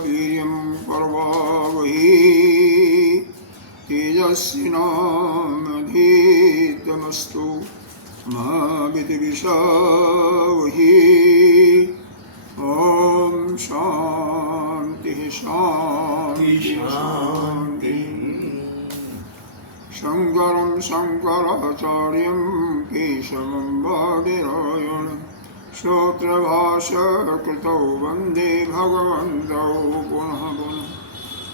वीर्यं करवावहै तेजस्विनावधीतमस्तु मा विद्विषावहै। ॐ शान्ति शान्ति शान्ति। शङ्करं शङ्कराचार्यं केशवं बादरायणं श्रोत्रभाष्यकृतौ वन्दे भगवन्तौ पुनः पुनः।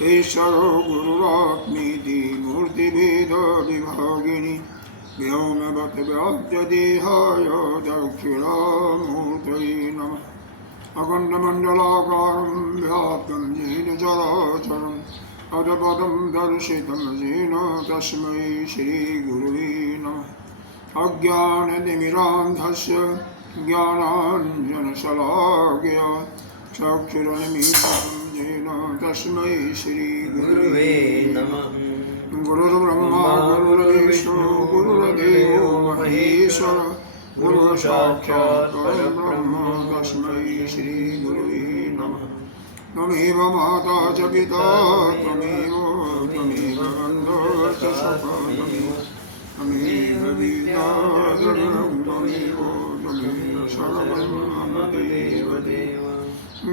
ईश्वरो गुरुरात्मेति मूर्तिभेदविभागिनि व्योमवद्व्याप्तदेहाय दक्षिणामूर्तये नमः। अखण्डमण्डलाकारं व्याप्तं येन चराचरं तत्पदं दर्शितं येन तस्मै श्रीगुरुवे नमः। अज्ञानतिमिरान्धस्य ज्ञानाञ्जनशलाकया चक्षुरुन्मीलितं येन तस्मै श्रीगुरुवे नमः। गुरुर्ब्रह्मा गुरुर्विष्णु गुरुर्देवो महेश्वर गुरुसाक्षात् परब्रह्म तस्मै श्रीगुरुवे नमः। त्वमेव माता च पिता त्वमेव बन्धुः च सखा त्वमेव विद्याधरं त्वमेव सर्वं मम देव देव।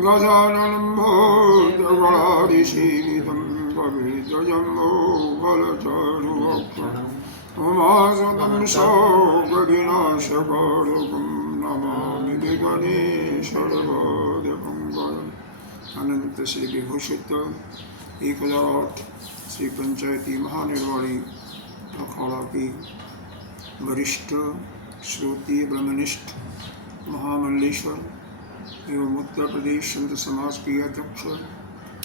गजाननं भूतगणाधिसेवितं कविध्वजम्बोफलचारुभक्षणम् उमासुतं शोकविनाशकारुकं नमामि विघ्नेश्वरपादपङ्कजम्। अनंत श्री विभूषित 1008 श्री पंचायती महानिर्वाणी अखाड़ा की वरिष्ठ श्रोतीय ब्रह्मनिष्ठ महामल्लेश्वर एवं उत्तर प्रदेश संत समाज के अध्यक्ष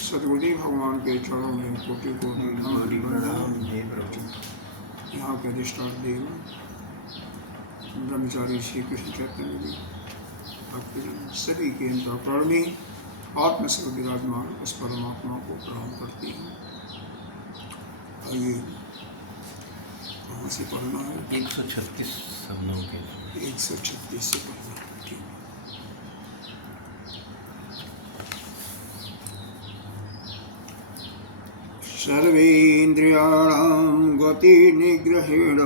सदगुरुदेव भगवान के चरणों में कोटि कोटि नमन। यहाँ के अधिष्ठान देव ब्रह्मचारी श्री कृष्ण चैतन्य जी भक्तजन सभी के अंतःकरण में आत्म से विराजमान उस परमात्मा को प्रणाम करती हूँ। आइए कहाँ से पढ़ना है? 136 शब्दों के 136 से पढ़ना है। ठीक। सर्वेन्द्रियाणां गतिनिग्रहेण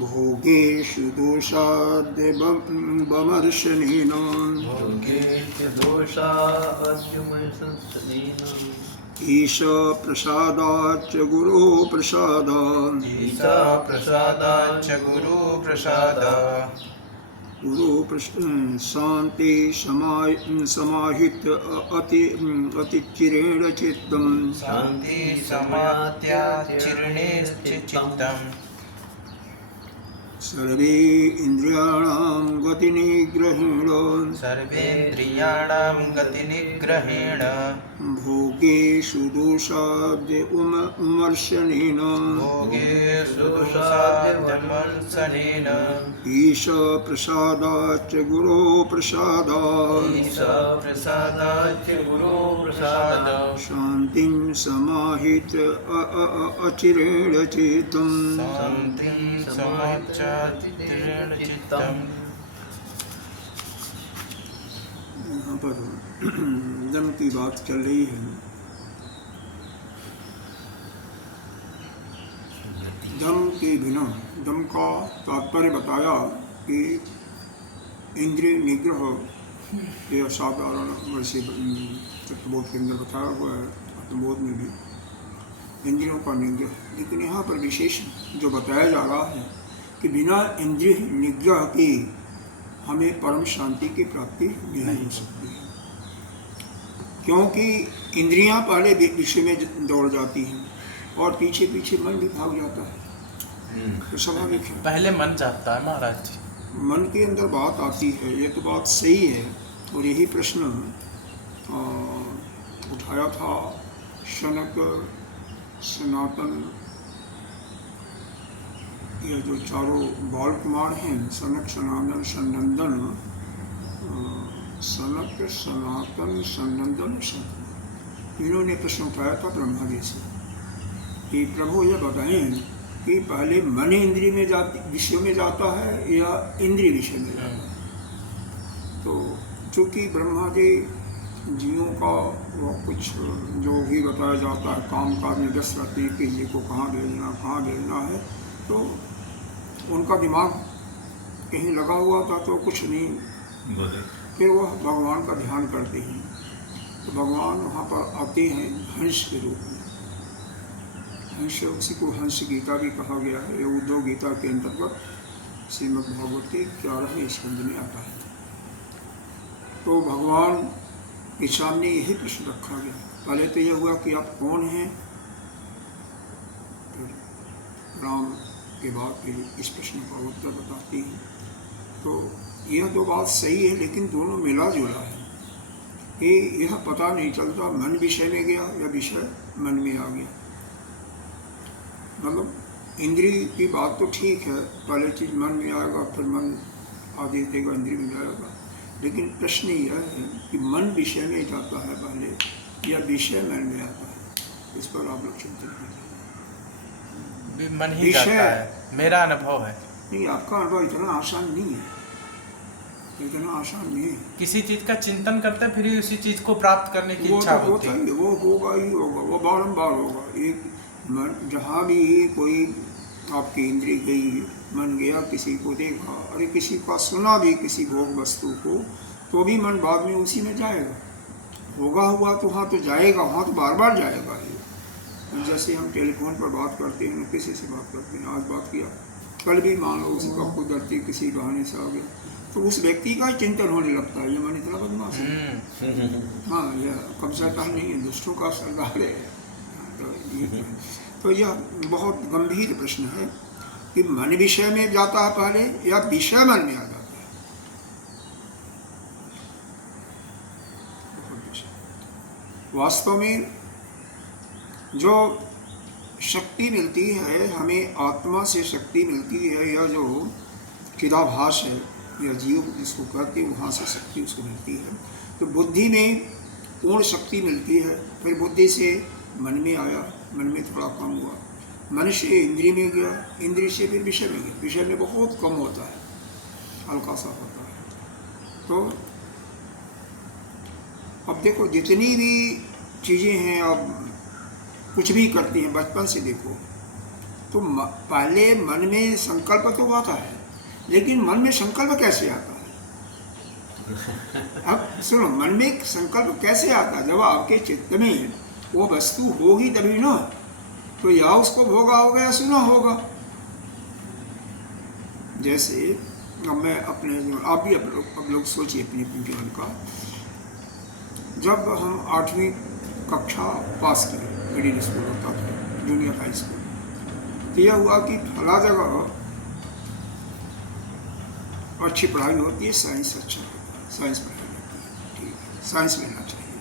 भोगेषु दोषाद्यमर्शनेन ईश प्रसादाच्च गुरो प्रसादात् शांति समाहित अतिचिरेण चित्तम् सर्वे इंद्रियाणां गतिनिग्रहेण भोगेषु दोषाद्य उमर्शनेन ईश प्रसादाच्च गुरो प्रसादात् शान्तिं समाहित अचिरेण चित्तम्। यहाँ पर दम की बात चल रही है। दम के बिना, दम का तात्पर्य बताया कि इंद्रिय निग्रह, यह साधारण वैसे तत्वबोध के अंदर बताया हुआ है, आत्मबोध में भी इंद्रियों का निग्रह। लेकिन यहाँ पर विशेष जो बताया जा रहा है कि बिना इंद्रिय निग्रह के हमें परम शांति की प्राप्ति नहीं हो सकती है, क्योंकि इंद्रियां पहले विषय में दौड़ जाती हैं और पीछे पीछे मन भी भाग जाता है। तो स्वाभाविक है पहले मन जाता है महाराज जी, मन के अंदर बात आती है। ये तो बात सही है और यही प्रश्न उठाया था शनक सनातन, ये जो चारों बाल कुमार हैं, सनक सनातन सनंदन, सनक सनातन सनंदन इन्होंने प्रश्न उठाया था ब्रह्मा जी से कि प्रभु ये बताएं कि पहले मन इंद्रिय में विषय में जाता है या इंद्रिय विषय में जाता है। तो तो चूँकि ब्रह्मा जी जीवों का वो कुछ जो भी बताया जाता है काम काज में व्यस्त रहती है, किसी को कहाँ भेजना है, तो उनका दिमाग कहीं लगा हुआ था तो कुछ नहीं, बोले फिर वह भगवान का ध्यान करते हैं तो भगवान वहाँ पर आते हैं हंस के रूप में। हंस, उसी को हंस गीता भी कहा गया है। ये उद्धव गीता के अंतर्गत श्रीमद् भागवत के 11वें स्कंद में आता है। तो भगवान के सामने यही प्रश्न रखा गया। पहले तो यह हुआ कि आप कौन हैं, फिर राम के बाद फिर इस प्रश्न का उत्तर बताती है। तो यह तो बात सही है, लेकिन दोनों मिला जुला है। यह पता नहीं चलता मन विषय में गया या विषय मन में आ गया। मतलब इंद्रिय की बात तो ठीक है, पहले चीज़ मन में आएगा फिर मन आदि देगा, इंद्रिय में जाएगा। लेकिन प्रश्न यह है कि मन विषय में जाता है पहले या विषय मन में आता है। इस पर आप लोग चिंतन करें। मन ही जाता है, मेरा अनुभव है। नहीं, आपका अनुभव इतना आसान नहीं है, इतना आसान नहीं है। किसी चीज का चिंतन करते हैं, फिर ही उसी चीज को प्राप्त करने की इच्छा होती है। वो होगा ही होगा, वो बारंबार होगा। एक मन जहाँ भी कोई आपकी इंद्रिय गई, मन गया, किसी को देखा, अरे किसी का सुना भी, किसी भोग वस्तु को, तो भी मन बाद में उसी में जाएगा। होगा हुआ तो वहाँ तो जाएगा, वहाँ तो बार बार जाएगा ये। जैसे हम टेलीफोन पर बात करते हैं, किसी से बात करते हैं, आज बात किया, कल भी मान लो उसका कुदरती किसी बहाने से आ गया, तो उस व्यक्ति का चिंतन होने लगता है, ये मन इतना बदमाश है। हाँ, यह कब्जा का नहीं है, दुष्टों का सरदार है। तो यह बहुत गंभीर प्रश्न है कि मन विषय में जाता है पहले या विषय मन में आ जाता है। वास्तव में जो शक्ति मिलती है हमें, आत्मा से शक्ति मिलती है, या जो चिदाभास है या जीव जिसको कहते हैं, वहाँ से शक्ति उसको मिलती है। तो बुद्धि में पूर्ण शक्ति मिलती है, फिर बुद्धि से मन में आया, मन में थोड़ा कम हुआ, मन से इंद्रिय में गया, इंद्रिय से फिर विषय में गया, विषय में बहुत कम होता है, हल्का सा होता है। तो अब देखो जितनी भी चीज़ें हैं, अब कुछ भी करती हैं, बचपन से देखो तो पहले मन में संकल्प तो आता है, लेकिन मन में संकल्प कैसे आता है? अब सुनो, मन में संकल्प कैसे आता है? जब आपके चित्त में वो वस्तु होगी तभी ना, तो या उसको भोगा होगा या सुना होगा। जैसे अब मैं अपने, आप भी अब लोग सोचिए अपने जीवन का। जब हम 8वीं कक्षा पास किए, मिडिल स्कूल होता था, जूनियर हाई स्कूल, तो यह हुआ कि फला जगह अच्छी पढ़ाई होती है, साइंस अच्छा होता है, साइंस पढ़ाई होती है, ठीक है, साइंस लेना चाहिए।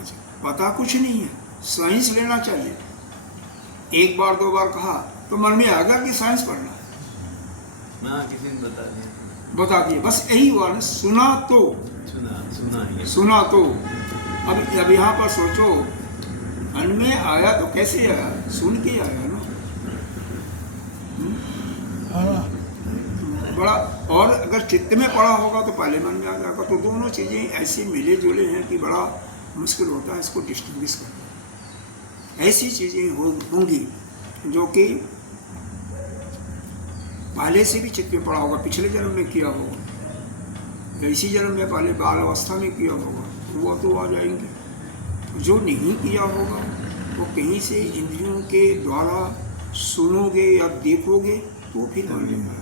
अच्छा, पता कुछ नहीं है, साइंस लेना चाहिए। एक बार दो बार कहा तो मन में आ गया कि साइंस पढ़ना है, किसी ने बता दिया, बस यही हुआ ना। सुना तो अब यहाँ पर सोचो, मन में आया तो कैसे आया? सुन के आया ना। बड़ा, और अगर चित्त में पड़ा होगा तो पहले मन में आ जाएगा। तो दोनों चीज़ें ऐसे मिले जुले हैं कि बड़ा मुश्किल होता है इसको डिस्टिंग्विश करना। ऐसी चीज़ें होंगी जो कि पहले से भी चित्त में पड़ा होगा, पिछले जन्म में किया होगा, इसी जन्म में पहले बाल अवस्था में किया होगा, वो तो आ जाएंगे। जो नहीं किया होगा वो कहीं से इंद्रियों के द्वारा सुनोगे या देखोगे तो फिर मन में आएगा।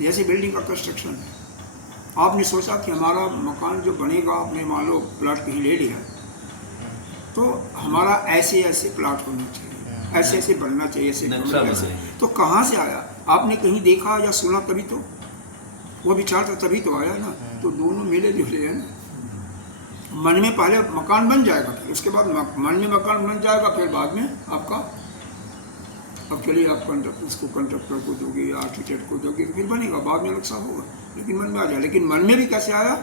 जैसे बिल्डिंग का कंस्ट्रक्शन है, आपने सोचा कि हमारा मकान जो बनेगा, आपने मान लो प्लाट कहीं ले लिया, तो हमारा ऐसे ऐसे प्लाट होना चाहिए, ऐसे ऐसे बनना चाहिए, ऐसे। तो कहाँ से आया? आपने कहीं देखा या सुना तभी तो वो विचार था, तभी तो आया ना। तो दोनों मिले जुले हैं ना। मन में पहले मकान बन जाएगा, फिर उसके बाद मन में मकान बन जाएगा, फिर बाद में आपका, अब चलिए आप उसको कंट्रक्टर को दोगे या आर्किटेक्ट को दोगे, फिर बनेगा, बाद में अलग सा होगा, लेकिन मन में आ जाए। लेकिन मन में भी कैसे आया?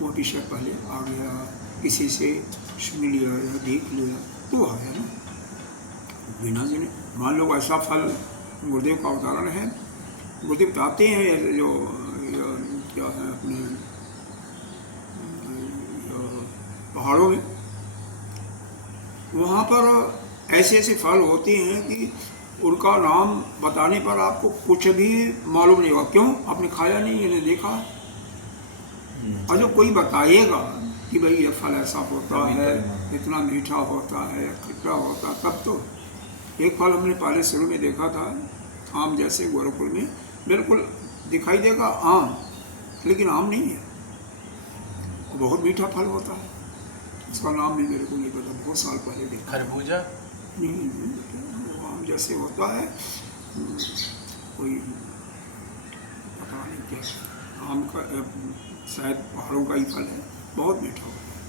वो विषय पहले आ गया, किसी से सुन लिया या देख लिया तो आया ना, बिना जाने। मान लो ऐसा फल गुरुदेव का उदाहरण है, गुरुदेव बताते हैं जो क्या है अपने पहाड़ों में, वहाँ पर ऐसे ऐसे फल होते हैं कि उनका नाम बताने पर आपको कुछ भी मालूम नहीं होगा। क्यों? आपने खाया नहीं, इन्हें देखा। और जो कोई बताएगा कि भाई ये फल ऐसा होता है, इतना मीठा होता है, खट्टा होता है, तब तो। एक फल हमने पहले शुरू में देखा था, आम जैसे गोरखपुर में बिल्कुल दिखाई देगा आम, लेकिन आम नहीं है, बहुत मीठा फल होता है। उसका नाम भी मेरे को नहीं पता, बहुत साल पहले देखा। खरबूजा नहीं, आम जैसे होता है, कोई पता नहीं क्या आम का, शायद पहाड़ों का ही फल है, बहुत मीठा होता है।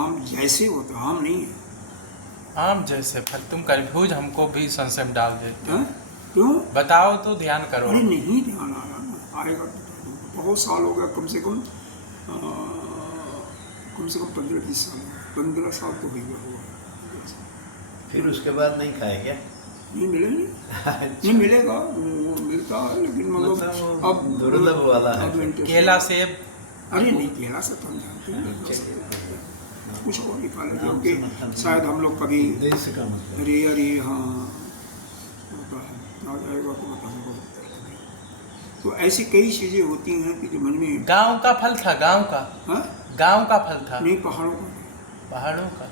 आम जैसे होता है, आम नहीं है। आम जैसे फल, तुम खरबूज हमको भी संशय में डाल देते हो। हैं? क्यों? बताओ तो ध्यान करो। अरे नहीं ध्यान आ रहा ना, आएगा तो। बहुत साल हो गया, कम से कम 15-20 साल, 15 साल तो हो गया होगा। फिर उसके बाद नहीं खाए क्या? नहीं मिलेंगे, नहीं मिलेगा, वो मिलता है, लेकिन मतलब अब दुर्लभ वाला है। अब interest- केला, सेब, अरे नहीं, केला से तो हम जानते हैं, कुछ और निकाले, क्योंकि शायद हम लोग कभी देश का मतलब अरे हाँ होता है, आ जाएगा तो बताऊंगा। तो ऐसी कई चीजें होती हैं कि जो मन में, गांव का फल था, गांव का, हाँ गांव का फल था, नहीं पहाड़ों का पहाड़ों का।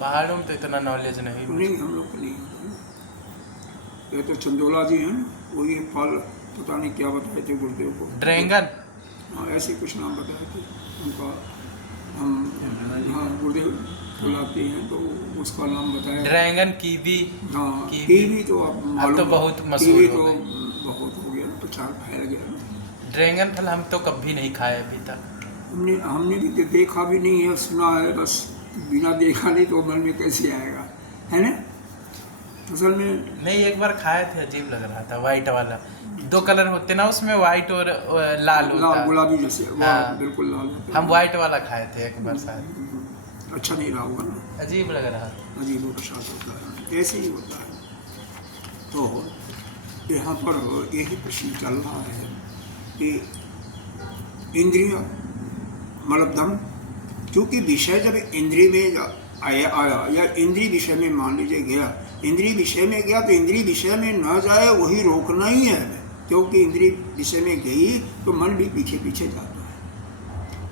पहाड़ों में तो इतना नॉलेज नहीं। नहीं, हम लोग को नहीं। ये तो चंदोला जी हैं, वो ये फल पता नहीं क्या बताए थे गुरुदेव को, ड्रैगन, हाँ ऐसे कुछ नाम बताए थे उनका, हम हाँ गुरुदेव बुलाते हैं तो उसका नाम बताया। Dragon, kiwi. हाँ कीवी। कीवी तो अब मालूम, तो बहुत मशहूर कीवी हो तो गई। बहुत हो गया, प्रचार फैल गया। ड्रैगन फल हम तो कभी नहीं खाए अभी तक। हमने भी देखा भी नहीं है, सुना है बस। बिना देखा नहीं तो मन में कैसे आएगा, है ना? असल में नहीं, एक बार खाए थे, अजीब लग रहा था, वाइट वाला। 2 कलर होते ना उसमें, वाइट और लाल होता लाल है। गुलाबी जैसे, हाँ। बिल्कुल लाल होता है। हम वाइट वाला खाए थे एक बार शायद, अच्छा नहीं रहा होगा ना, अजीब लग रहा था। अजीब प्रसाद होता है, ऐसे ही होता है। तो यहाँ पर यही प्रश्न चल रहा है कि इंद्रिय मतलब दम, क्योंकि विषय जब इंद्रिय में आया या इंद्रिय विषय में मान लीजिए गया, इंद्रिय विषय में गया तो इंद्रिय विषय में न जाए वही रोकना ही है हमें, क्योंकि इंद्रिय विषय में गई तो मन भी पीछे पीछे जाता है।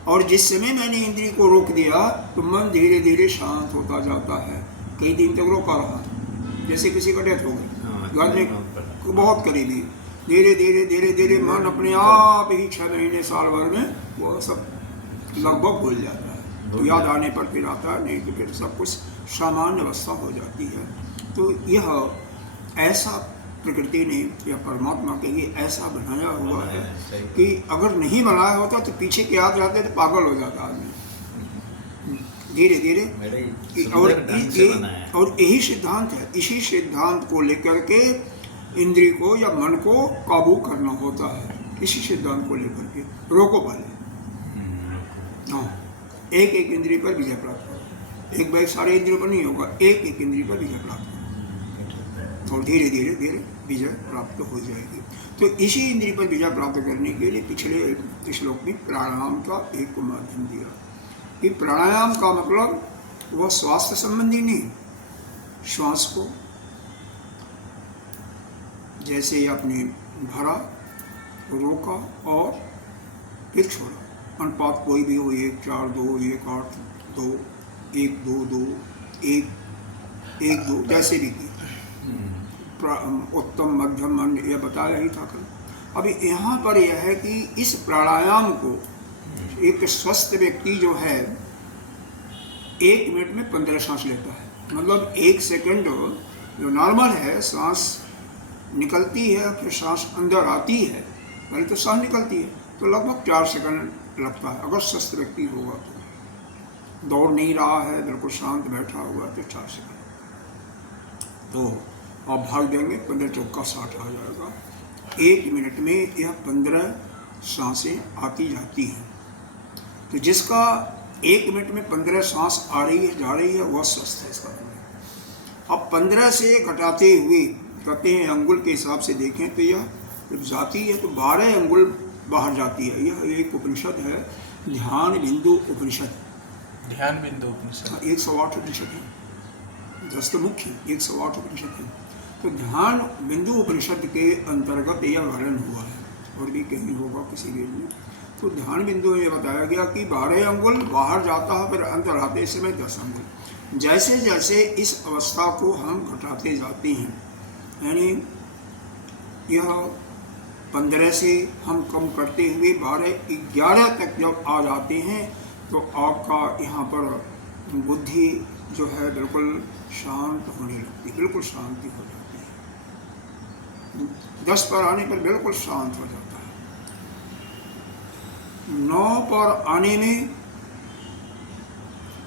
और जिस समय मैंने इंद्रिय को रोक दिया तो मन धीरे धीरे शांत होता जाता है। कई दिन तक रोका रहा, जैसे किसी का डेथ हो गई, घर में बहुत करीबी, धीरे धीरे धीरे धीरे मन अपने आप ही 6 महीने साल भर में वो सब लगभग भूल जाता है। तो याद आने पर फिर आता है, नहीं तो फिर सब कुछ सामान्य अवस्था हो जाती है। तो यह ऐसा प्रकृति ने या परमात्मा के लिए ऐसा बनाया हुआ है कि अगर नहीं बनाया होता तो पीछे के याद रहते तो पागल हो जाता आदमी धीरे धीरे। और यही सिद्धांत है, इसी सिद्धांत को लेकर के इंद्रिय को या मन को काबू करना होता है, इसी सिद्धांत को लेकर के। रोको पहले, हाँ, एक एक इंद्रिय पर विजय प्राप्त करो। एक बार सारे इंद्रियों पर नहीं होगा, एक एक इंद्रिय पर विजय प्राप्त करो और धीरे धीरे धीरे विजय प्राप्त हो जाएगी। तो इसी इंद्रिय पर विजय प्राप्त करने के लिए पिछले श्लोक में प्राणायाम का एक माध्यम दिया कि प्राणायाम का मतलब वह स्वास्थ्य संबंधी नहीं, श्वास को जैसे आपने भरा, रोका और फिर छोड़ा, अनुपात कोई भी हो, 1 4 2 1 8 2 1 2 2 1 1 2 जैसे भी की, उत्तम मध्यम मंद यह बताया ही था कल। अभी यहाँ पर यह है कि इस प्राणायाम को एक स्वस्थ व्यक्ति जो है 1 मिनट में 15 सांस लेता है, मतलब 1 सेकंड जो नॉर्मल है, सांस निकलती है फिर सांस अंदर आती है, पहले तो सांस निकलती है तो लगभग 4 सेकंड लगता है। अगर स्वस्थ व्यक्ति होगा तो दौड़ नहीं रहा है, बिल्कुल शांत बैठा हुआ तो 4 सेकंड। तो आप भाग देंगे 15 चौका 60 आ जाएगा। 1 मिनट में यह 15 सांसें आती जाती हैं। तो जिसका 1 मिनट में 15 सांस आ रही है जा रही है वह स्वस्थ है इसका मतलब। अब 15 से घटाते हुए कहते हैं अंगुल के हिसाब से देखें तो यह जब जाती है तो 12 अंगुल बाहर जाती है। यह एक उपनिषद है, ध्यान बिंदु उपनिषद। ध्यान बिंदु उपनिषद 108 उपनिषद है, 10 तो मुख्य 108 उपनिषद है। तो ध्यान बिंदु उपनिषद के अंतर्गत यह वर्णन हुआ है, और भी कहीं होगा किसी वेद में। तो ध्यान बिंदु में बताया गया कि 12 अंगुल बाहर जाता है, फिर अंतर आते समय 10 अंगुल। जैसे जैसे इस अवस्था को हम घटाते जाते हैं, यानी यह 15 से हम कम करते हुए 12-11 तक जब आ जाते हैं तो आपका यहाँ पर बुद्धि जो है बिल्कुल शांत होने लगती है, बिल्कुल शांति हो जाती है। 10 पर आने पर बिल्कुल शांत हो जाता है। 9 पर आने में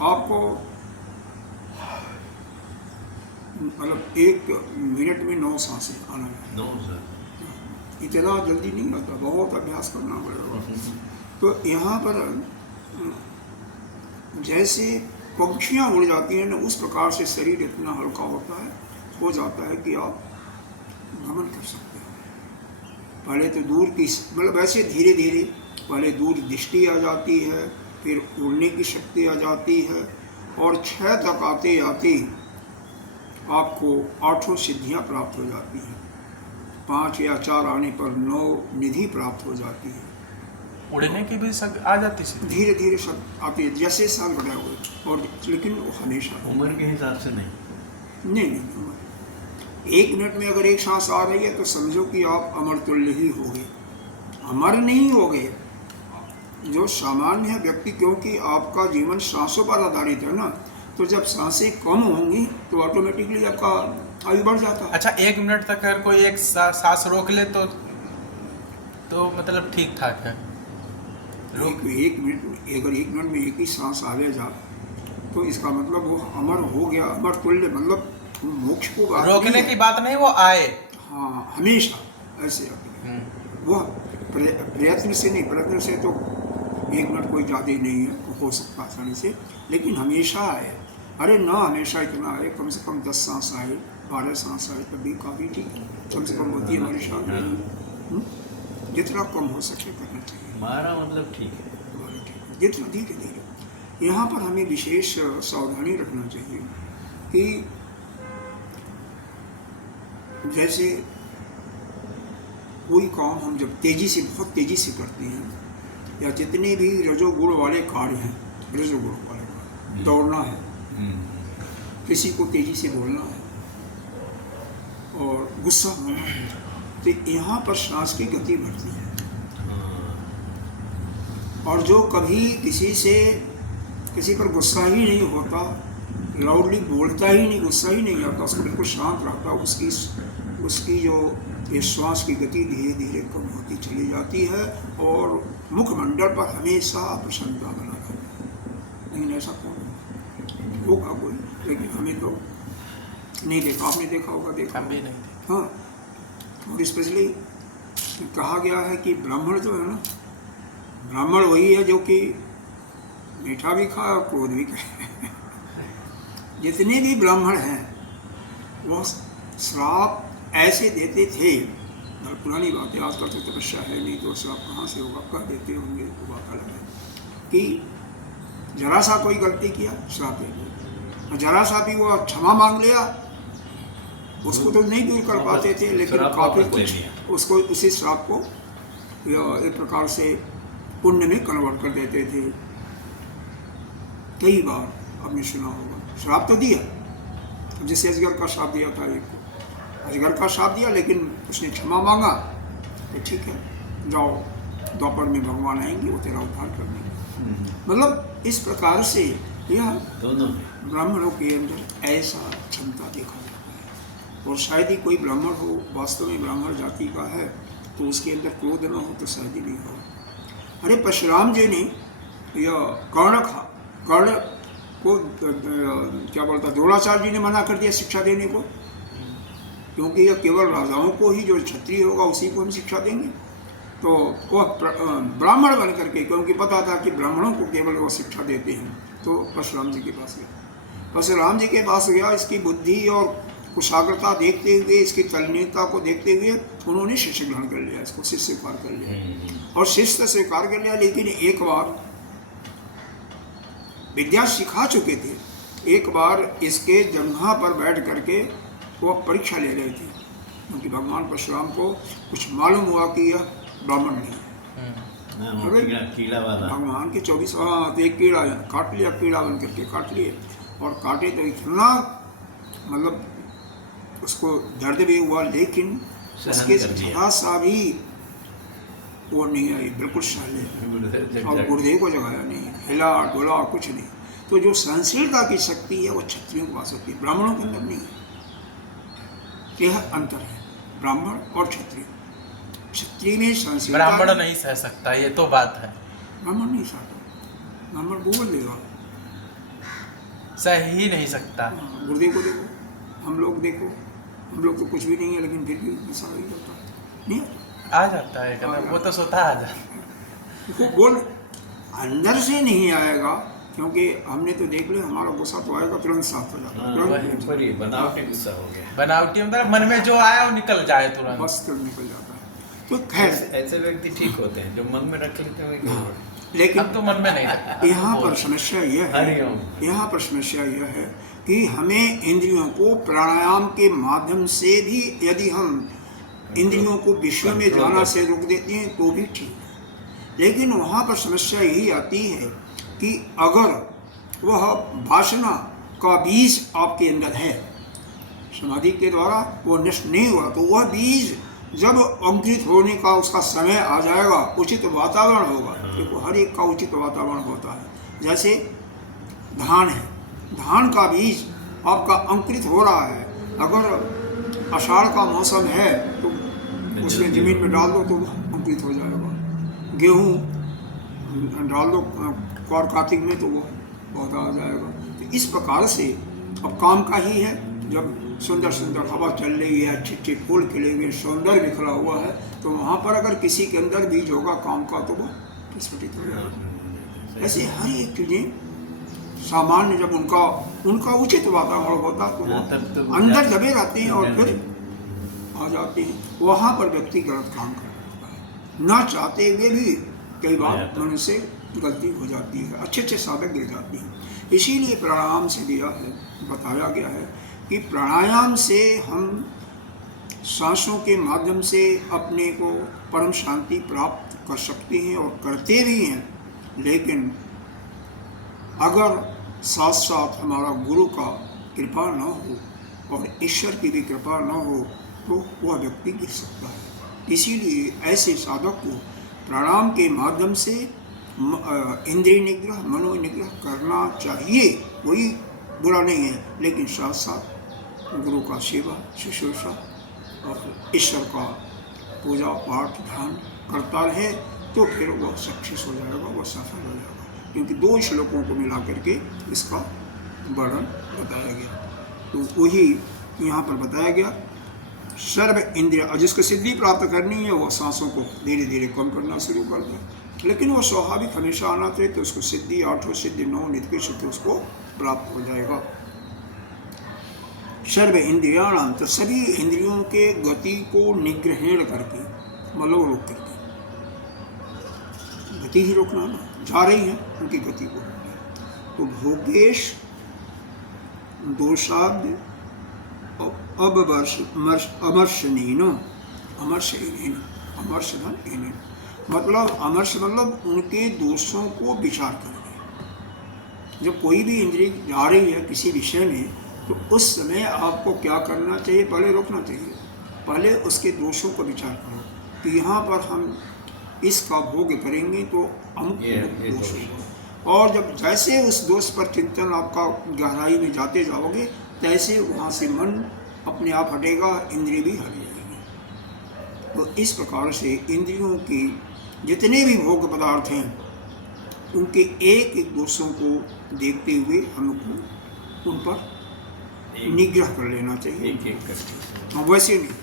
आपको मतलब 1 मिनट में 9 सांसें आना है। 9 सर। इतना जल्दी नहीं आता, बहुत अभ्यास करना पड़ेगा। तो यहाँ पर जैसे पंखियाँ उड़ जाती हैं ना, उस प्रकार से शरीर इतना हल्का होता है, हो जाता है कि आप भ्रमण कर सकते हैं। पहले तो दूर की मतलब ऐसे धीरे धीरे पहले दूर दृष्टि आ जाती है, फिर उड़ने की शक्ति आ जाती है, और 6 तक आते आते आपको 8 सिद्धियाँ प्राप्त हो जाती हैं। 5 या 4 आने पर 9 निधि प्राप्त हो जाती है। उड़ने की भी आ जाती है, धीरे धीरे सब आती है, जैसे साल बढ़ा हुए। और लेकिन वो हमेशा उम्र के हिसाब से नहीं। नहीं 1 मिनट में अगर एक सांस आ रही है तो समझो कि आप अमर तुल्य ही हो गए, अमर नहीं हो गए। जो सामान्य है व्यक्ति, क्योंकि आपका जीवन सांसों पर आधारित है ना, तो जब सांसें कम होंगी तो ऑटोमेटिकली आपका आयु बढ़ जाता है। अच्छा 1 मिनट तक अगर कोई एक सांस रोक ले तो मतलब ठीक ठाक है। एक मिनट में अगर 1 मिनट में एक ही सांस आवे जा तो इसका मतलब वो अमर हो गया, अमर तुल्य, मतलब मोक्ष को रोकने की बात नहीं, वो आए। हाँ हमेशा ऐसे वो प्रयत्न से नहीं, प्रयत्न से तो 1 मिनट कोई ज़्यादा नहीं है, हो सकता आसानी से, लेकिन हमेशा आए। अरे ना हमेशा इतना आए, कम से कम 10 सांस आए, 12 सांस आए, तब भी काफ़ी ठीक है, कम से कम होती है हमारी शादी। जितना कम हो सके करना चाहिए, हमारा मतलब ठीक है, जितना धीरे धीरे। यहाँ पर हमें विशेष सावधानी रखना चाहिए कि जैसे कोई काम हम जब तेजी से, बहुत तेजी से करते हैं, या जितने भी रजोगुण वाले कार्य हैं, रजोगुण वाले कार्य, दौड़ना है, किसी को तेजी से बोलना है, और गुस्सा होना है, तो यहाँ पर सांस की गति बढ़ती है। और जो कभी किसी पर गुस्सा ही नहीं होता, लाउडली बोलता ही नहीं, गुस्सा ही नहीं आता, उसको बिल्कुल शांत रहता, उसकी जो ये श्वास की गति धीरे धीरे कम होती चली जाती है, और मुखमंडल पर हमेशा प्रसन्नता बना रहता है। लेकिन ऐसा कौन होगा कोई, लेकिन हमें तो नहीं देखा, आपने देखा होगा, देखा भी नहीं। हाँ, और स्पेशली कहा गया है कि ब्राह्मण जो है ना, ब्राह्मण वही है जो कि मीठा भी खाए और क्रोध भी करे। जितने भी ब्राह्मण हैं वो श्राप ऐसे देते थे, पुरानी बात है, आजकल तो तपस्या है नहीं, तो श्राप कहाँ से होगा, कह देते होंगे, वो बात अलग है कि जरा सा कोई गलती किया श्राप दे दो, और जरा सा भी वो क्षमा मांग लिया, उसको तो नहीं दूर कर पाते थे, लेकिन काफी कुछ उसको, उसी श्राप को एक प्रकार से पुण्य में कन्वर्ट कर देते थे। कई बार आपने सुना होगा, श्राप तो दिया, जिसे अजगर का श्राप दिया था, एक को अजगर का श्राप दिया, लेकिन उसने क्षमा मांगा, तो ठीक है, जाओ दोपहर में भगवान आएंगे, वो तेरा उद्धार कर देंगे। मतलब इस प्रकार से यह ब्राह्मणों के अंदर ऐसा क्षमता देखा जाता है। और शायद ही कोई ब्राह्मण हो, वास्तव में ब्राह्मण जाति का है, तो उसके अंदर क्रोध न हो तो शायद ही नहीं हो। अरे परशुराम जी ने यह कर्ण को क्या बोलता, द्रोणाचार्य जी ने मना कर दिया शिक्षा देने को, क्योंकि यह केवल राजाओं को ही, जो क्षत्रिय होगा उसी को हम शिक्षा देंगे। तो वह ब्राह्मण बन करके, क्योंकि पता था कि ब्राह्मणों को केवल वो शिक्षा देते हैं, तो परशुराम जी के पास गया। परशुराम जी के पास गया, इसकी बुद्धि और कुशाग्रता देखते हुए, इसकी तल्लीनता को देखते हुए उन्होंने शिष्य ग्रहण कर लिया, इसको शिष्य स्वीकार कर लिया और शिष्य स्वीकार कर लिया। लेकिन एक बार विद्या सिखा चुके थे, एक बार इसके जंघा पर बैठ करके वो परीक्षा ले रहे थे, क्योंकि भगवान परशुराम को कुछ मालूम हुआ कि यह ब्राह्मण नहीं है। कीड़ा वाला भगवान के 24 एक कीड़ा काट लिया, कीड़ा बन करके काट लिए, और काटे तो इतना मतलब उसको दर्द भी हुआ, लेकिन उसके थोड़ा सा भी वो नहीं आई, बिल्कुल सहले, और गुर्दे को जगाया नहीं, हिला डोला कुछ नहीं। तो जो सहनशीलता की शक्ति है वो क्षत्रियों के पास होती है, ब्राह्मणों के अंदर नहीं है। यह अंतर है ब्राह्मण और क्षत्रिय। क्षत्रिय में सहनशीलता, ब्राह्मण नहीं सह सकता, ये तो बात है। ब्राह्मण नहीं सहता, ब्राह्मण बोल देगा, सह ही नहीं सकता। गुर्दे को देखो, हम लोग देखो, हम लोग तो कुछ भी नहीं है, लेकिन फिर भी ऐसा ही होता है, नहीं आ जाता है एकदम, वो तो स्वतः आ जाता है। वो बोल अंदर से नहीं आएगा, क्योंकि हमने तो देख लिया, हमारा गुस्सा तो आएगा तुरंत साफ हो जाता है, तुरंत बनावटी गुस्सा हो गया। बनावटी मतलब मन में जो आया वो निकल जाए तुरंत, बस तुरंत निकल जाता है। तो खैर ऐसे व्यक्ति ठीक होते हैं जो मन में रख लेते हैं। लेकिन अब तो मन में नहीं रखता। यहाँ पर समस्या यह है, हरिओम। यहाँ पर समस्या यह है कि हमें इंद्रियों को प्राणायाम के माध्यम से भी, यदि हम इंद्रियों को विषय में जाना से रोक देते हैं तो भी ठीक है। लेकिन वहाँ पर समस्या यही आती है कि अगर वह वासना का बीज आपके अंदर है, समाधि के द्वारा वो नष्ट नहीं हुआ, तो वह बीज जब अंकुरित होने का उसका समय आ जाएगा, उचित वातावरण होगा, देखो हर एक का उचित वातावरण होता है। जैसे धान है, धान का बीज आपका अंकुरित हो रहा है, अगर आषाढ़ का मौसम है तो उसमें जमीन में डाल दो तो अंकुरित हो जाएगा। गेहूँ डाल दो और कार्तिक में तो वो पौधा आ जाएगा। तो इस प्रकार से अब काम का ही है, जब सुंदर सुंदर हवा चल रही है, अच्छे अच्छे फूल खिले हुए, सौंदर्य बिखरा हुआ है, तो वहाँ पर अगर किसी के अंदर बीज होगा काम का तो वो प्रस्फुटित हो जाएगा। ऐसे हर एक चीज़ें सामान्य जब उनका उचित वातावरण होता तो वो अंदर दबे रहते हैं और फिर आ जाते हैं। वहाँ पर व्यक्ति गलत काम कर रहा है, ना चाहते हुए भी कई बार मनुष्य गलती हो जाती है, अच्छे अच्छे साधक गिर जाती हैं। इसीलिए प्राणायाम से दिया है, बताया गया है कि प्राणायाम से हम सांसों के माध्यम से अपने को परम शांति प्राप्त कर सकते हैं और करते भी हैं। लेकिन अगर साथ साथ हमारा गुरु का कृपा न हो और ईश्वर की भी कृपा न हो तो वह व्यक्ति गिर सकता है। इसीलिए ऐसे साधक को प्राणायाम के माध्यम से इंद्रिय निग्रह, मनो निग्रह करना चाहिए, कोई बुरा नहीं है, लेकिन साथ साथ गुरु का सेवा शुश्रूषा और ईश्वर का पूजा पाठ ध्यान करता रहे तो फिर वह सक्सेस हो जाएगा, वह सफल हो जाएगा। क्योंकि 2 श्लोकों को मिला करके इसका वर्णन बताया गया, तो वही यहाँ पर बताया गया। सर्व इंद्रिय, जिसको सिद्धि प्राप्त करनी है वह सांसों को धीरे धीरे कम करना शुरू कर दे, लेकिन वो स्वाभाविक हमेशा आना चाहिए, तो उसको सिद्धि 8 सिद्धि 9 नित्य की सिद्धि उसको प्राप्त हो जाएगा। सर्व इंद्रियाणाम, तो सभी इंद्रियों के गति को निग्रहण करके, मतलब रोक करके, गति ही रोकना ना, जा रही है उनकी गति को। तो भोगेश दोषाद अमर्षधन, मतलब अमर्ष मतलब उनके दोषों को विचार करके। जब कोई भी इंद्रिय जा रही है किसी विषय में, तो उस समय आपको क्या करना चाहिए? पहले रोकना चाहिए, पहले उसके दोषों को विचार करो कि यहाँ पर हम इसका भोग करेंगे तो अमुक दोष होगा, और जब जैसे उस दोष पर चिंतन आपका गहराई में जाते जाओगे, तैसे वहाँ से मन अपने आप हटेगा, इंद्रिय भी हट जाएगी। तो इस प्रकार से इंद्रियों के जितने भी भोग पदार्थ हैं, उनके एक एक दोषों को देखते हुए हमको उन पर निग्रह कर लेना चाहिए। हाँ, वैसे नहीं,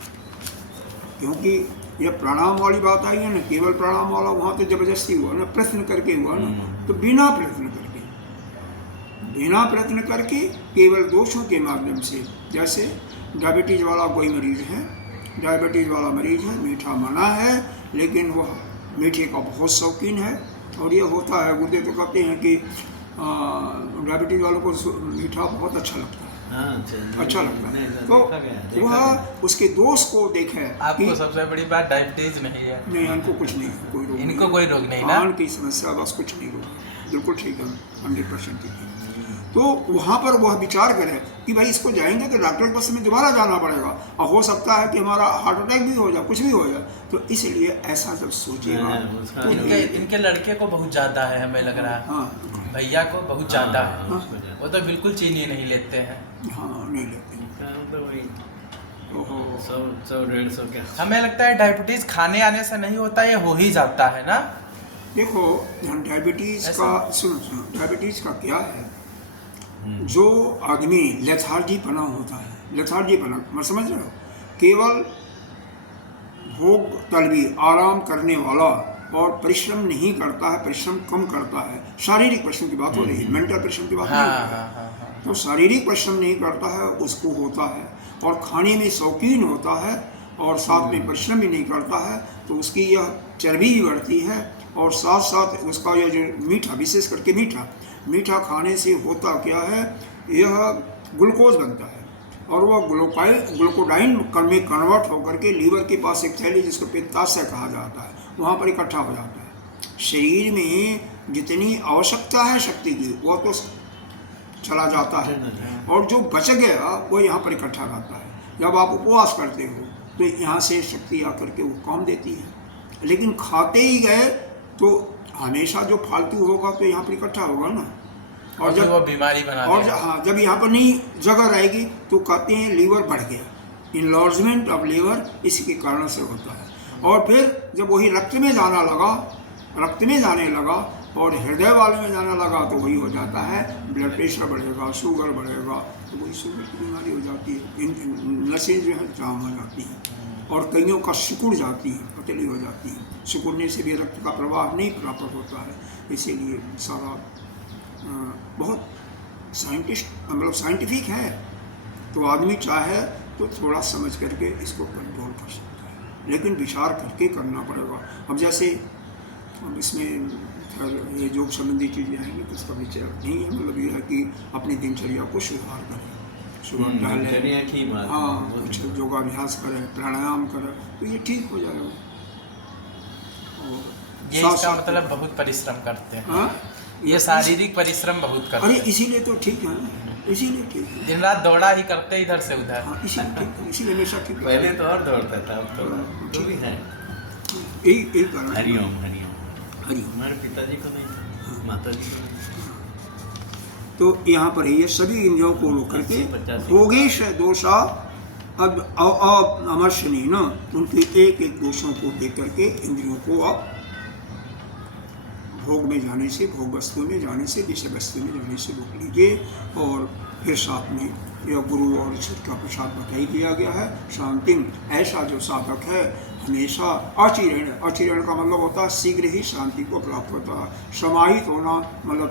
क्योंकि यह प्राणायाम वाली बात आई है ना, केवल प्राणायाम वाला वहाँ तो जबरदस्ती हुआ ना, प्रश्न करके हुआ ना, तो बिना प्रश्न करके केवल दोषों के माध्यम से, जैसे डायबिटीज़ वाला कोई मरीज़ है, डायबिटीज़ वाला मरीज़ है, मीठा मना है, लेकिन वह मीठे का बहुत शौकीन है। और ये होता है, गुर्दे तो कहते हैं कि डायबिटीज़ वालों को मीठा बहुत अच्छा लगता है, अच्छा लगता है। तो वह उसके दोस्त को देखे। आपको सबसे बड़ी बात डायबिटीज नहीं है? नहीं, इनको कुछ नहीं है, कोई रोग नहीं। इनको कोई रोग नहीं ना? खान की समस्या बस, कुछ नहीं रोग, बिल्कुल ठीक है, 100% ठीक है। तो वहाँ पर वह विचार करे कि भाई इसको जाएंगे तो डॉक्टर के पास हमें दोबारा जाना पड़ेगा, और हो सकता है कि हमारा हार्ट अटैक भी हो जाए, कुछ भी हो जाए। तो इसलिए ऐसा जब सोचेगा तो इनके लड़के को बहुत ज़्यादा है, हमें लग रहा है। हाँ, भैया को बहुत ज़्यादा है, हाँ। वो तो बिल्कुल चीनी नहीं लेते हैं। हाँ, नहीं लेते। ओहो, 100-150 क्या। हमें लगता है डायबिटीज खाने आने से नहीं होता, ये हो ही जाता है ना? देखो डायबिटीज़ ऐसा? का सुनो, डायबिटीज़ का क्या है, जो आदमी लेथार्जी पना होता है, लेथार्जी पना मैं समझ रहे हो, केवल भोग तलबी आराम करने वाला और परिश्रम नहीं करता है, परिश्रम कम करता है, शारीरिक परिश्रम की बात हो रही है, मेंटल परिश्रम की बात नहीं हो रही है। तो शारीरिक परिश्रम नहीं करता है उसको होता है, और खाने में शौकीन होता है और साथ में परिश्रम भी नहीं करता है, तो उसकी यह चर्बी भी बढ़ती है, और साथ साथ उसका यह जो मीठा, विशेष करके मीठा खाने से होता क्या है, यह ग्लूकोज बनता है, और वह ग्लूकोडाइन में कन्वर्ट होकर के लीवर के पास एक थैली जिसको पित्ताशय कहा जाता है, वहाँ पर इकट्ठा हो जाता है। शरीर में जितनी आवश्यकता है शक्ति की वह तो चला जाता है, और जो बच गया वो यहाँ पर इकट्ठा रहता है। जब आप उपवास करते हो तो यहाँ से शक्ति आकर के वो काम देती है, लेकिन खाते ही गए तो हमेशा जो फालतू होगा तो यहाँ पर इकट्ठा होगा ना, और जब वो बीमारी बना और हाँ, जब यहाँ पर नहीं जगह रहेगी तो कहते हैं लीवर बढ़ गया, इनलॉर्जमेंट ऑफ लीवर इसी के कारण से होता है। और फिर जब वही रक्त में जाने लगा और हृदय वाले में जाने लगा तो वही हो जाता है, ब्लड प्रेशर बढ़ेगा, शुगर बढ़ेगा, तो वही शुगर की बीमारी हो जाती है, नसें जो है जाम हो जाती हैं, और कईयों का सिकुड़ जाती है, पतली हो जाती है। सिकुड़ने से भी रक्त का प्रवाह नहीं प्राप्त होता है। इसीलिए सारा बहुत साइंटिफिक है, तो आदमी चाहे तो थोड़ा समझ करके इसको कंट्रोल कर सकता है, लेकिन विचार करके करना पड़ेगा। अब जैसे अब इसमें ये योग संबंधी चीज़ें आएंगी तो उसका विचार नहीं है, मतलब ये है कि अपनी दिनचर्या को सुधार करें, सुबह टहलें, हाँ, कुछ योगाभ्यास करें, प्राणायाम करें, तो ये ठीक हो जाएगा। ये इसका मतलब बहुत परिश्रम करते हैं। हाँ, ये शारीरिक परिश्रम बहुत करते हैं। अरे इसीलिए तो ठीक है, इसीलिए ठीक है, दिन रात दौड़ा ही करते इधर से उधर। हाँ, इसीलिए ठीक है, इसीलिए हमेशा ठीक है। पहले तो और दौड़ता था, अब तो भी है। यही कारण। हरिओम हरिओम। हमारे पिताजी को नहीं था, माताजी को नहीं। तो यहाँ पर ये सभी इंद्रियों को रोक करके 85 भोगेश दोषा अब अमर्शनी न, उनके एक एक दोषों को देख करके इंद्रियों को आप भोग में जाने से, भोग वस्तु में जाने से, विषय वस्तु में जाने से रोक लीजिए। और फिर साथ में यह गुरु और ईश्वर का प्रसाद बताई दिया गया है। शांतिम, ऐसा जो साधक है हमेशा अचिरेण का मतलब होता है शीघ्र ही शांति को प्राप्त होता है। समाहित होना मतलब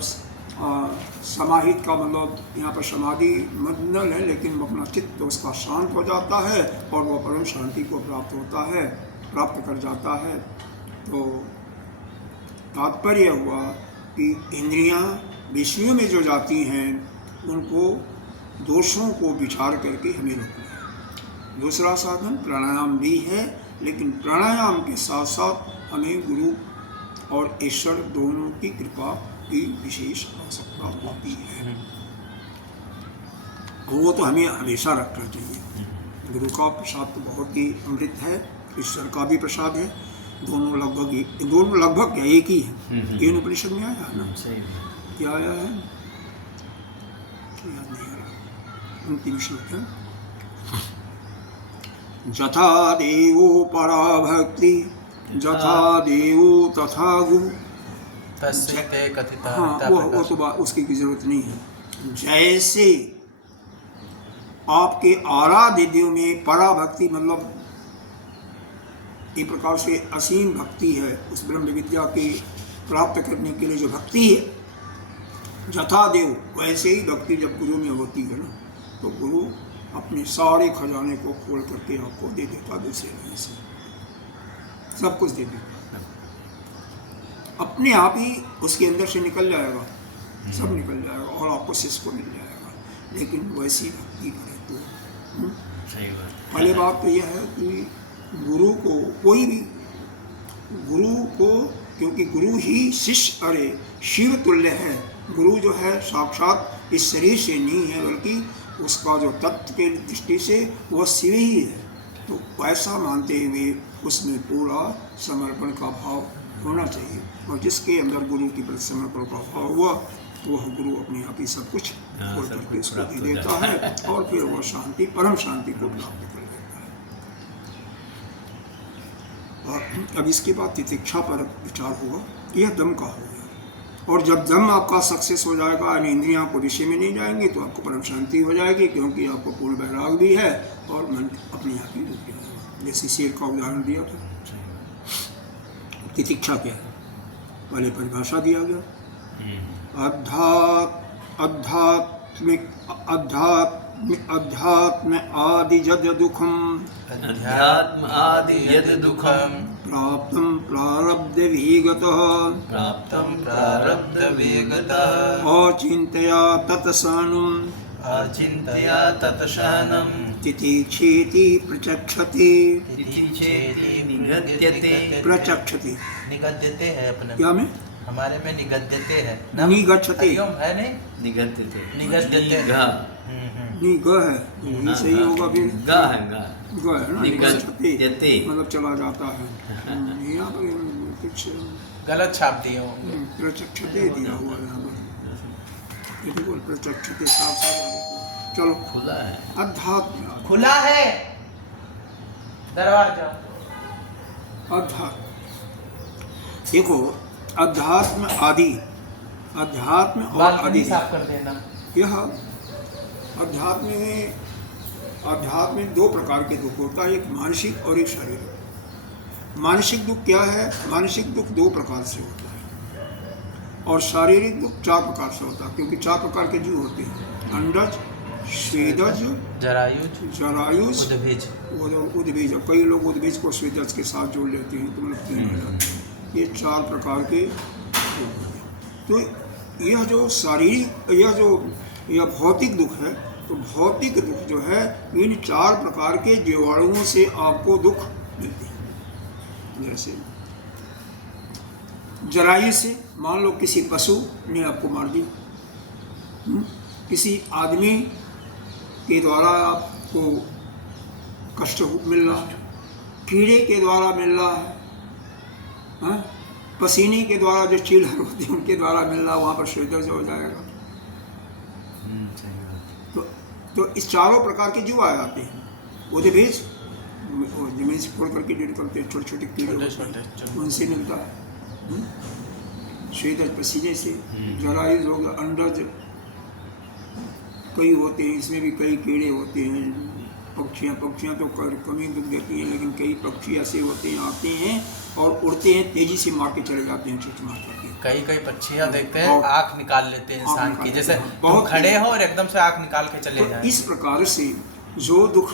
समाहित का मतलब यहाँ पर समाधि मतलब है, लेकिन अपना चित्त उसका शांत हो जाता है और वह परम शांति को प्राप्त कर जाता है। तो तात्पर्य हुआ कि इंद्रियां विषयों में जो जाती हैं उनको दोषों को विचार करके हमें रोकना है। दूसरा साधन प्राणायाम भी है, लेकिन प्राणायाम के साथ साथ हमें गुरु और ईश्वर दोनों की कृपा की विशेष आवश्यकता होती है। वो तो हमें हमेशा रखना चाहिए। गुरु का प्रसाद तो बहुत ही अमृत है, ईश्वर का भी प्रसाद है, दोनों लगभग एक ही है। केन उपनिषद में आया है ना, क्या आया है याद नहीं आ रहा, अंतिम श्लोक है, जथा देवो परा भक्ति जथा देवो तथा गुरु। हाँ, वो तो उसकी की जरूरत नहीं है। जैसे आपके आराध्य देव में परा भक्ति मतलब एक प्रकार से असीम भक्ति है, उस ब्रह्म विद्या के प्राप्त करने के लिए जो भक्ति है, जथा देव वैसे ही भक्ति जब गुरु में होती है ना, तो गुरु अपने सारे खजाने को खोल करके आपको दे देता दूसरे नहीं से, सब कुछ दे देता, अपने आप ही उसके अंदर से निकल जाएगा, सब निकल जाएगा और आपको शिष्य को मिल जाएगा। लेकिन वैसी भक्ति करे तो सही बात। पहले बात तो यह है कि गुरु को, कोई भी गुरु को, क्योंकि गुरु ही शिष्य, अरे शिव तुल्य है। गुरु जो है साक्षात इस शरीर से नहीं है, बल्कि उसका जो तत्व के दृष्टि से वह शिव ही है। तो ऐसा मानते हुए उसमें पूरा समर्पण का भाव होना चाहिए, और जिसके अंदर गुरु की प्रति समर्पण का भाव हुआ वह गुरु अपने आप ही सब कुछ खोल करके उसको दे देता है, और फिर वह शांति, परम शांति को प्राप्त कर लेता है। और अब इसके बाद तितिक्षा पर विचार होगा, यह दम का हो गया। और जब दम आपका सक्सेस हो जाएगा, यानी इंद्रियां को विषय में नहीं जाएंगी, तो आपको परम शांति हो जाएगी, क्योंकि आपको पूर्ण वैराग भी है और मन अपने आप ही रुक जाएगा। जैसे शेर का उदाहरण दिया था। तितिक्षा क्या है, पहले परिभाषा दिया गया, अध्यात्म आदि यद दुखम, अध्यात्म आदि यद दुखम, प्राप्तं प्रारब्ध विगतः, प्राप्तं प्रारब्ध वेगतः, अचिन्तया तत्सानुम्, अचिन्तया तत्शानं, तितिक्षेति प्रचक्षते, तितिक्षेति निगद्यते, प्रचक्षते निगद्यते है अपने क्या में, हमारे में निगद्यते है ना, निगच्छते, हरिओम है नहीं, निगद्यते, निगद्यते गा, नहीं ग है, यही सही होगा फिर, गा है, गा ग है ना, निगच्छते निगद्यते, मतलब चला जाता है। यहाँ पर कुछ गलत छाप दिए होंगे। प्रचक्षते दिया हुआ है यहाँ पर, ये बिल्कुल प्रचक्षते साफ साफ। चलो, खुला है, अध्यात्म, खुला है दरवाजा, अध्यात्म, देखो अध्यात्म आदि, अध्यात्म और बालकनी आदि, साफ कर देना। यह अध्यात्म में दो प्रकार के दुख होता है, एक मानसिक और एक शारीरिक। मानसिक दुख क्या है, मानसिक दुख दो प्रकार से होता है, और शारीरिक दुख चार प्रकार से होता है, क्योंकि चार प्रकार के जीव होते हैं, अंडज, स्वेदज, जरायुज, उद्भिज, उद्भिज। कई लोग उद्भिज को स्वेदज के साथ जोड़ लेते हैं, तो मतलब तीन हो जाते हैं। ये चार प्रकार के दुख हैं। तो यह जो शारीरिक, यह भौतिक दुख है, तो भौतिक दुख जो है इन चार प्रकार के जीवाणुओं से आपको दुख मिलते हैं। जैसे जरायु से, मान लो किसी पशु ने आपको मार दिया, किसी आदमी के द्वारा आपको कष्ट मिल रहा है, कीड़े के द्वारा मिल रहा है, पसीने के द्वारा जो चीलर होते हैं उनके द्वारा मिल रहा, वहाँ पर स्वेदज हो जाएगा। तो इस चारों प्रकार के जीव आ जाते हैं। उद्भिज जमीन से फोड़ करके डेढ़ करते हैं, छोटे छोटे कीड़े होते हैं, उनसे मिलता है। स्वेदज पसीने से, जरायुज हो गया, अंडज कई होते हैं, इसमें भी कई कीड़े होते हैं। पक्षियाँ तो कम ही दुख देती हैं, लेकिन कई पक्षी ऐसे होते हैं, आते हैं और उड़ते हैं, तेजी से मार के चले जाते हैं, चुट मार करके। कई पक्षियाँ देखते हैं आँख निकाल लेते हैं इंसान की, जैसे तुम खड़े हो और एकदम से आँख निकाल के चले जाएं। इस प्रकार से जो दुख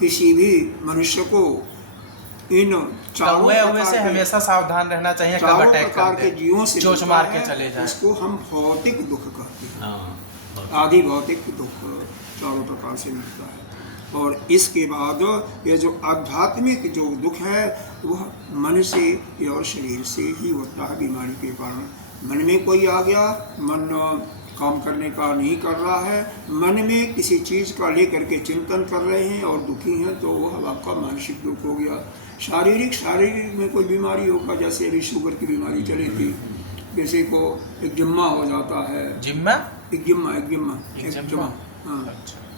किसी भी मनुष्य को इन हुए से हमेशा सावधान रहना चाहिए, कब अटैक के जीवों से चोच मार के चले जाएं। इसको हम भौतिक दुख कहते हैं। आदि भौतिक दुख चारों प्रकार से मिलता है। और इसके बाद यह जो आध्यात्मिक जो दुख है वह मन से और शरीर से ही होता है। बीमारी के कारण मन में कोई आ गया, मन काम करने का नहीं कर रहा है, मन में किसी चीज़ का लेकर के चिंतन कर रहे हैं और दुखी हैं, तो वह आपका मानसिक दुख हो गया। शारीरिक में कोई बीमारी होगा, जैसे अभी शुगर की बीमारी चली थी, किसी को एक जिम्मा हो जाता है, एक जिम्मा हाँ,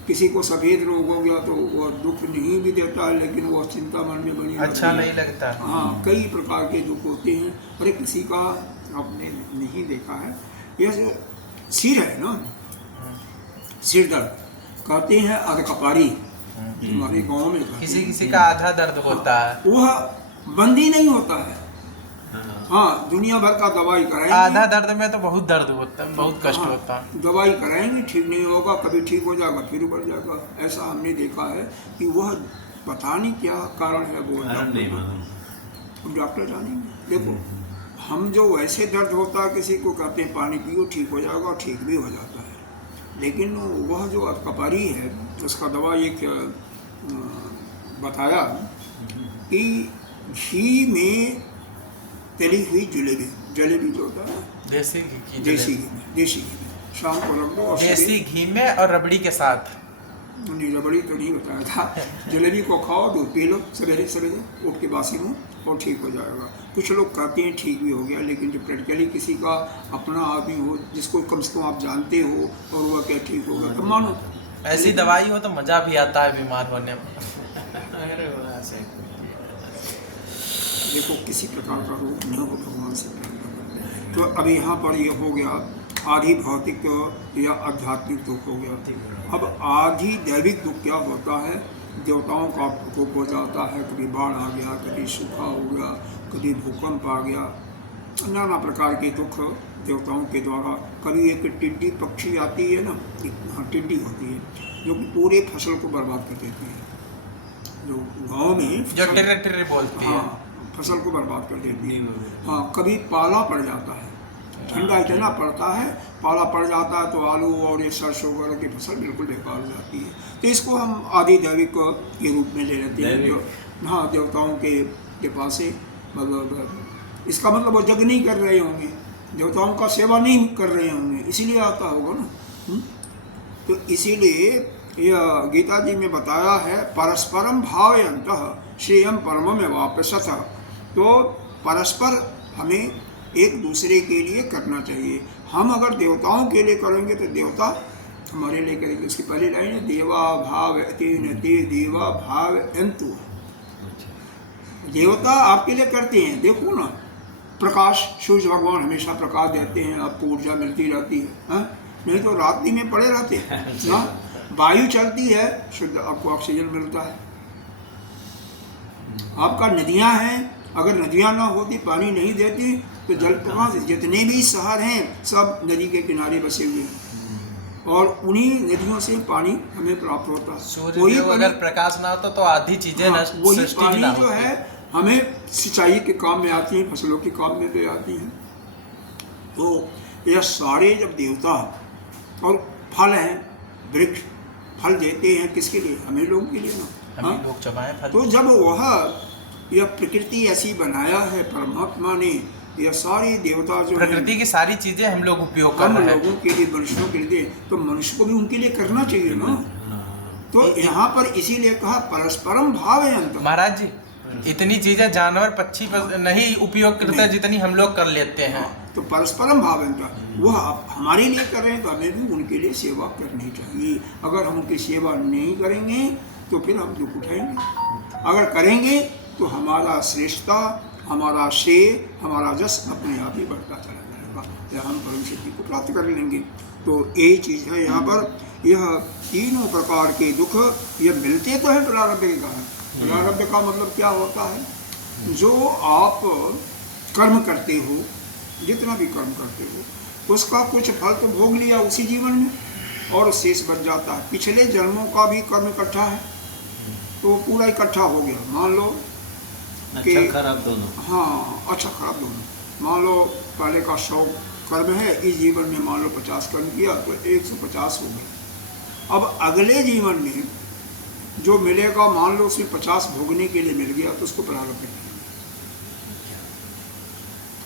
किसी को सफ़ेद रोग हो गया तो वह दुख नहीं भी देता है, लेकिन वह चिंता मन में बनी अच्छा नहीं लगता। हाँ, कई प्रकार के दुख होते हैं। और किसी का आपने नहीं देखा है, यह जो सिर है ना, सिर दर्द कहते हैं अर्ध कपारी, हमारे गाँव में किसी का आधा दर्द होता है, वह बंद ही नहीं होता है, हाँ, दुनिया भर का दवाई कराएंगे। आधा दर्द में तो बहुत दर्द होता है, बहुत कष्ट हाँ, होता है। दवाई कराएंगे, ठीक नहीं होगा, कभी ठीक हो जाएगा फिर बढ़ जाएगा। ऐसा हमने देखा है कि वह पता नहीं क्या कारण है, वो कारण नहीं मालूम। अब डॉक्टर जानेंगे। देखो, हम जो वैसे दर्द होता है किसी को कहते हैं पानी पियो ठीक हो जाएगा, और ठीक भी हो जाता है। लेकिन वह जो कपारी है उसका दवा एक बताया कि घी में तली हुई जलेबी, जलेबी जो होता है ना, देसी घी की देसी जलेबी। घी में, देसी घी में शाम को रख दो और देसी घी में और रबड़ी के साथ। नहीं, रबड़ी तो नहीं बताया था। जलेबी को खाओ, दूध पी लो सवेरे सवेरे उठ के बासी मुँह, और ठीक हो जाएगा। कुछ लोग कहते हैं ठीक भी हो गया, लेकिन जब प्रैक्टिकली किसी का अपना आदमी हो जिसको कम से कम आप जानते हो और वह क्या ठीक होगा, तो मानो। ऐसी दवाई हो तो मजा भी आता है बीमार होने में। अरे वाह, सही। देखो, किसी प्रकार का रोग न हो, भगवान से प्रार्थना करें। तो अब यहाँ पर यह हो गया आधि भौतिक या आध्यात्मिक दुख हो गया। अब आधि दैविक दुख क्या होता है? देवताओं का प्रकोप हो जाता है, कभी बाढ़ आ गया, कभी सूखा हो गया, कभी भूकंप आ गया, नाना प्रकार के दुख देवताओं के द्वारा। कभी एक टिड्डी पक्षी आती है ना, हाँ टिड्डी होती है, जो कि पूरे फसल को बर्बाद कर देती है। जो गाँव में जो टिर्रे टिर्रे बोलती है, हाँ, फसल को बर्बाद कर देती है। हाँ, कभी पाला पड़ जाता है, ठंडा इतना पड़ता है, पाला पड़ जाता है तो आलू और ये सरसों वगैरह की फसल बिल्कुल बेकार हो जाती है। तो इसको हम आदि दैविक के रूप में ले लेते हैं, जो हाँ देवताओं के पास से, मतलब इसका मतलब वो जग नहीं कर रहे होंगे, देवताओं का सेवा नहीं कर रहे होंगे, इसीलिए आता होगा ना। तो इसीलिए यह गीता जी में बताया है, परस्परम भावयन्तः श्रेयम परमम वापसथ। तो परस्पर हमें एक दूसरे के लिए करना चाहिए। हम अगर देवताओं के लिए करेंगे तो देवता हमारे लिए करेंगे। उसकी पहली लाइन है, देवा भाव तेन ते देवा भाव अंतु। देवता आपके लिए करते हैं। देखो ना, प्रकाश, सूर्य भगवान हमेशा प्रकाश देते हैं, आपको ऊर्जा मिलती रहती है, हाँ? नहीं तो रात्रि में पड़े रहते हैं ना। वायु चलती है, शुद्ध आपको ऑक्सीजन मिलता है। आपका नदियां हैं, अगर नदियां ना होती, पानी नहीं देती, तो जल प्रवाह जितने भी शहर हैं सब नदी के किनारे बसे हुए हैं, और उन्हीं नदियों से पानी हमें प्राप्त होता है। सूर्य अगर प्रकाश ना होता तो आधी चीजें हाँ, नष्ट, वही सृष्टि पानी ना जो होती। है हमें सिंचाई के काम में आती है, फसलों के काम में भी आती हैं। तो यह सारे जब देवता और फल हैं, वृक्ष फल देते हैं किसके लिए? हमें लोगों के लिए ना। हम लोग चबाएं फल। तो जब वह यह प्रकृति ऐसी बनाया है परमात्मा ने, यह सारे देवता जो प्रकृति की सारी चीजें हम लोग उपयोग कर हम रहे हैं। लोगों के लिए, मनुष्यों के लिए, तो मनुष्य को भी उनके लिए करना चाहिए ना। तो यहाँ पर इसीलिए कहा परस्परम भावयन्तः। महाराज जी, इतनी चीजें जानवर पक्षी नहीं उपयोग करते जितनी हम लोग कर लेते हैं। तो परस्परम भावयन्तः, वह हमारे लिए कर रहे हैं तो हमें भी उनके लिए सेवा करनी चाहिए। अगर हम उनकी सेवा नहीं करेंगे तो फिर हम दुख उठाएंगे। अगर करेंगे तो हमारा श्रेष्ठता, हमारा श्रेय, हमारा जस अपने आप ही बढ़ता चला जाएगा, या हम परम सिद्धि को प्राप्त कर लेंगे। तो यही चीज़ है यहाँ पर। यह तीनों प्रकार के दुख ये मिलते तो है प्रारब्ध के कारण। प्रारब्ध का मतलब क्या होता है? जो आप कर्म करते हो, जितना भी कर्म करते हो, उसका कुछ फल तो भोग लिया उसी जीवन में, और शेष बच जाता है। पिछले जन्मों का भी कर्म इकट्ठा है, तो पूरा इकट्ठा हो गया। मान लो अच्छा खराब दोनों। हाँ, अच्छा खराब दोनों। मान लो पहले का 100 कर्म है, इस जीवन में मान लो 50 कर्म किया तो 150 हो गए। अब अगले जीवन में जो मिलेगा, मान लो उसमें 50 भोगने के लिए मिल गया, तो उसको प्रारब्ध करेंगे।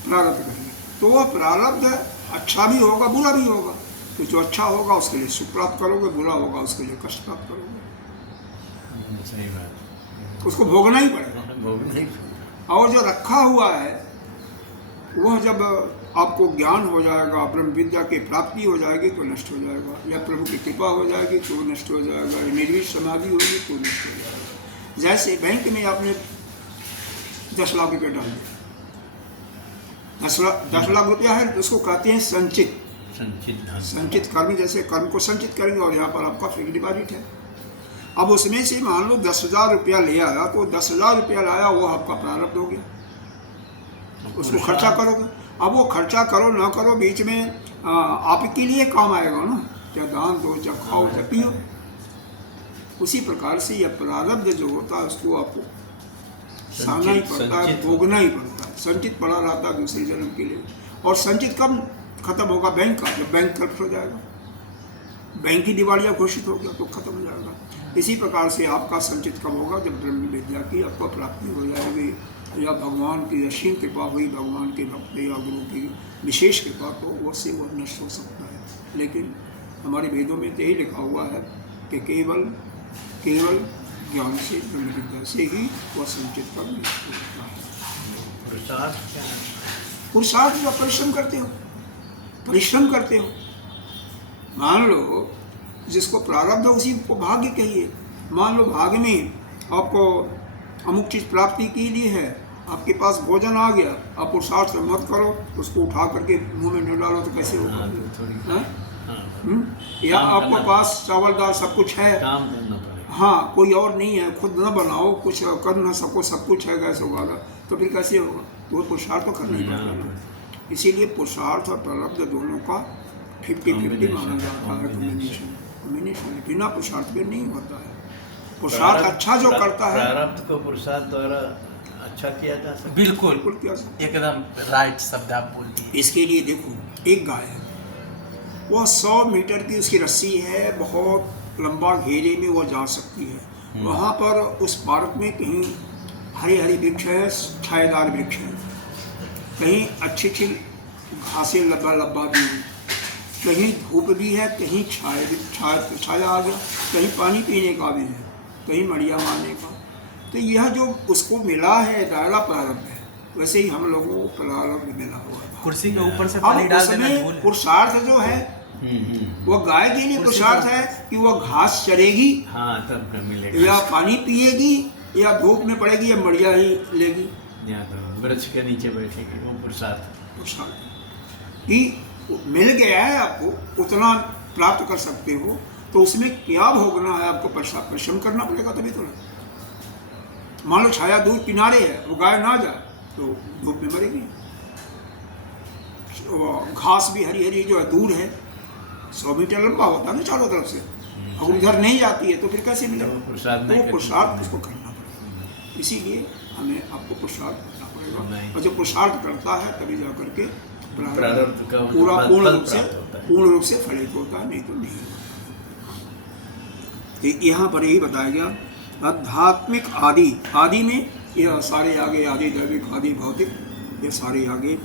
प्रारब्ध करेंगे तो वह प्रारब्ध अच्छा भी होगा, बुरा भी होगा। तो जो अच्छा होगा उसके लिए सुख प्राप्त करोगे, बुरा होगा उसके लिए कष्ट प्राप्त करोगे। सही बात, उसको भोगना ही पड़ेगा। और जो रखा हुआ है वह जब आपको ज्ञान हो जाएगा, ब्रह्म विद्या की प्राप्ति हो जाएगी तो नष्ट हो जाएगा, या प्रभु की कृपा हो जाएगी तो नष्ट हो जाएगा, निर्विष समाधि होगी तो नष्ट हो जाएगा। जैसे बैंक में आपने 10 लाख रुपये डाल दिए, 10 लाख रुपया है तो उसको कहते हैं संचित। संचित कर्म, जैसे कर्म को संचित करेंगे, और यहाँ पर आपका फिक्स डिपॉजिट है। अब उसमें से मान लो 10,000 रुपया ले आया, तो 10,000 रुपया लाया वो आपका प्रारब्ध हो गया। उसको खर्चा करोगे। अब वो खर्चा करो ना करो, बीच में आपके लिए काम आएगा ना, क्या दान दो, क्या खाओ, क्या पियो। उसी प्रकार से यह प्रारब्ध जो होता है उसको आपको सहना ही पड़ता है, भोगना ही पड़ता है। संचित पड़ा रहता है दूसरे जन्म के लिए। और संचित कब खत्म होगा? बैंक का, जब बैंक खत्म हो जाएगा, बैंक की दिवालिया घोषित हो गया तो खत्म हो जाएगा। इसी प्रकार से आपका संचित कब होगा? जब ब्रह्म विद्या की आपको प्राप्ति हो जाएगी, या भगवान की असीम कृपा हुई, भगवान के भक्त या गुरु की विशेष कृपा, तो उससे वो नष्ट हो सकता है। लेकिन हमारे वेदों में तो यही लिखा हुआ है कि केवल ज्ञान से, ब्रह्म विद्या से ही वह संचित का नष्ट होता है। पुरुषार्थ जो परिश्रम करते हो, मान लो जिसको प्रारब्ध है उसी को भाग्य कहिए। मान लो भाग्य में आपको अमुक चीज़ प्राप्ति के लिए है, आपके पास भोजन आ गया, आप पुरुषार्थ मत करो, उसको उठा करके मुंह में न डालो तो कैसे होगा? या आपको पास चावल दाल सब कुछ है, हाँ, कोई और नहीं है, खुद न बनाओ, कुछ कर न सको, सब कुछ है, कैसे होगा? तो फिर कैसे होगा? वो पुरुषार्थ तो करना ही पड़ेगा। इसीलिए पुरुषार्थ और प्रारब्ध दोनों का 50-50 माना जाता है। कॉम्बिनेशन बिना पुरुषार्थ के नहीं होता है। पुरुषार्थ अच्छा जो करता है, प्रारब्ध को पुरुषार्थ द्वारा अच्छा किया जा सकता है। बिल्कुल किया सकता है। एकदम राइट शब्द आप बोल दिए। इसके लिए देखो, एक गाय है, वह 100 मीटर की उसकी रस्सी है, बहुत लंबा घेरे में वो जा सकती है। वहाँ पर उस पार्क में कहीं हरे हरे वृक्ष है, छायादार वृक्ष है, कहीं अच्छी घासें लब्बा भी है, कहीं धूप भी है, कहीं छाया आ गया, कहीं पानी पीने का भी है, कहीं मड़िया मारने का। तो यह जो उसको मिला है दायरा प्रारब्ध है, वैसे ही हम लोगों को प्रारब्ध मिला हुआ है। कुर्सी के ऊपर से पानी डाल देना धूल है। पुरुषार्थ जो है वो गाय के लिए पुरुषार्थ है कि वो घास चरेगी, हाँ, तब मिलेगा, या पानी पिएगी, या धूप में पड़ेगी, या मड़िया ही लेगी, या तो वृक्ष के नीचे बैठेगी, वो पुरुषार्थ कि मिल गया है, आपको उतना प्राप्त कर सकते हो, तो उसमें क्या भोगना है? आपको परिश्रम करना पड़ेगा, तभी तो। मान लो छाया दूर किनारे है, वो गाय ना जाए तो धूप में मरेगी। घास भी हरी हरी जो है दूर है, 100 मीटर लंबा होता है ना चारों तरफ से, अगर उधर नहीं जाती है तो फिर कैसे मिलेगा? तो पुरुषार्थ उसको करना पड़ेगा। इसीलिए हमें आपको पुरुषार्थ करना पड़ेगा, और जो पुरुषार्थ करता है तभी जा करके प्रारब्ध का पूरा पूर्ण रूप से फलित होता है, नहीं तो नहीं होता। यहाँ पर यही बताया गया आध्यात्मिक आदि में यह सारे आगे, आदि दैविक, आदि भौतिक, ये सारे आगे।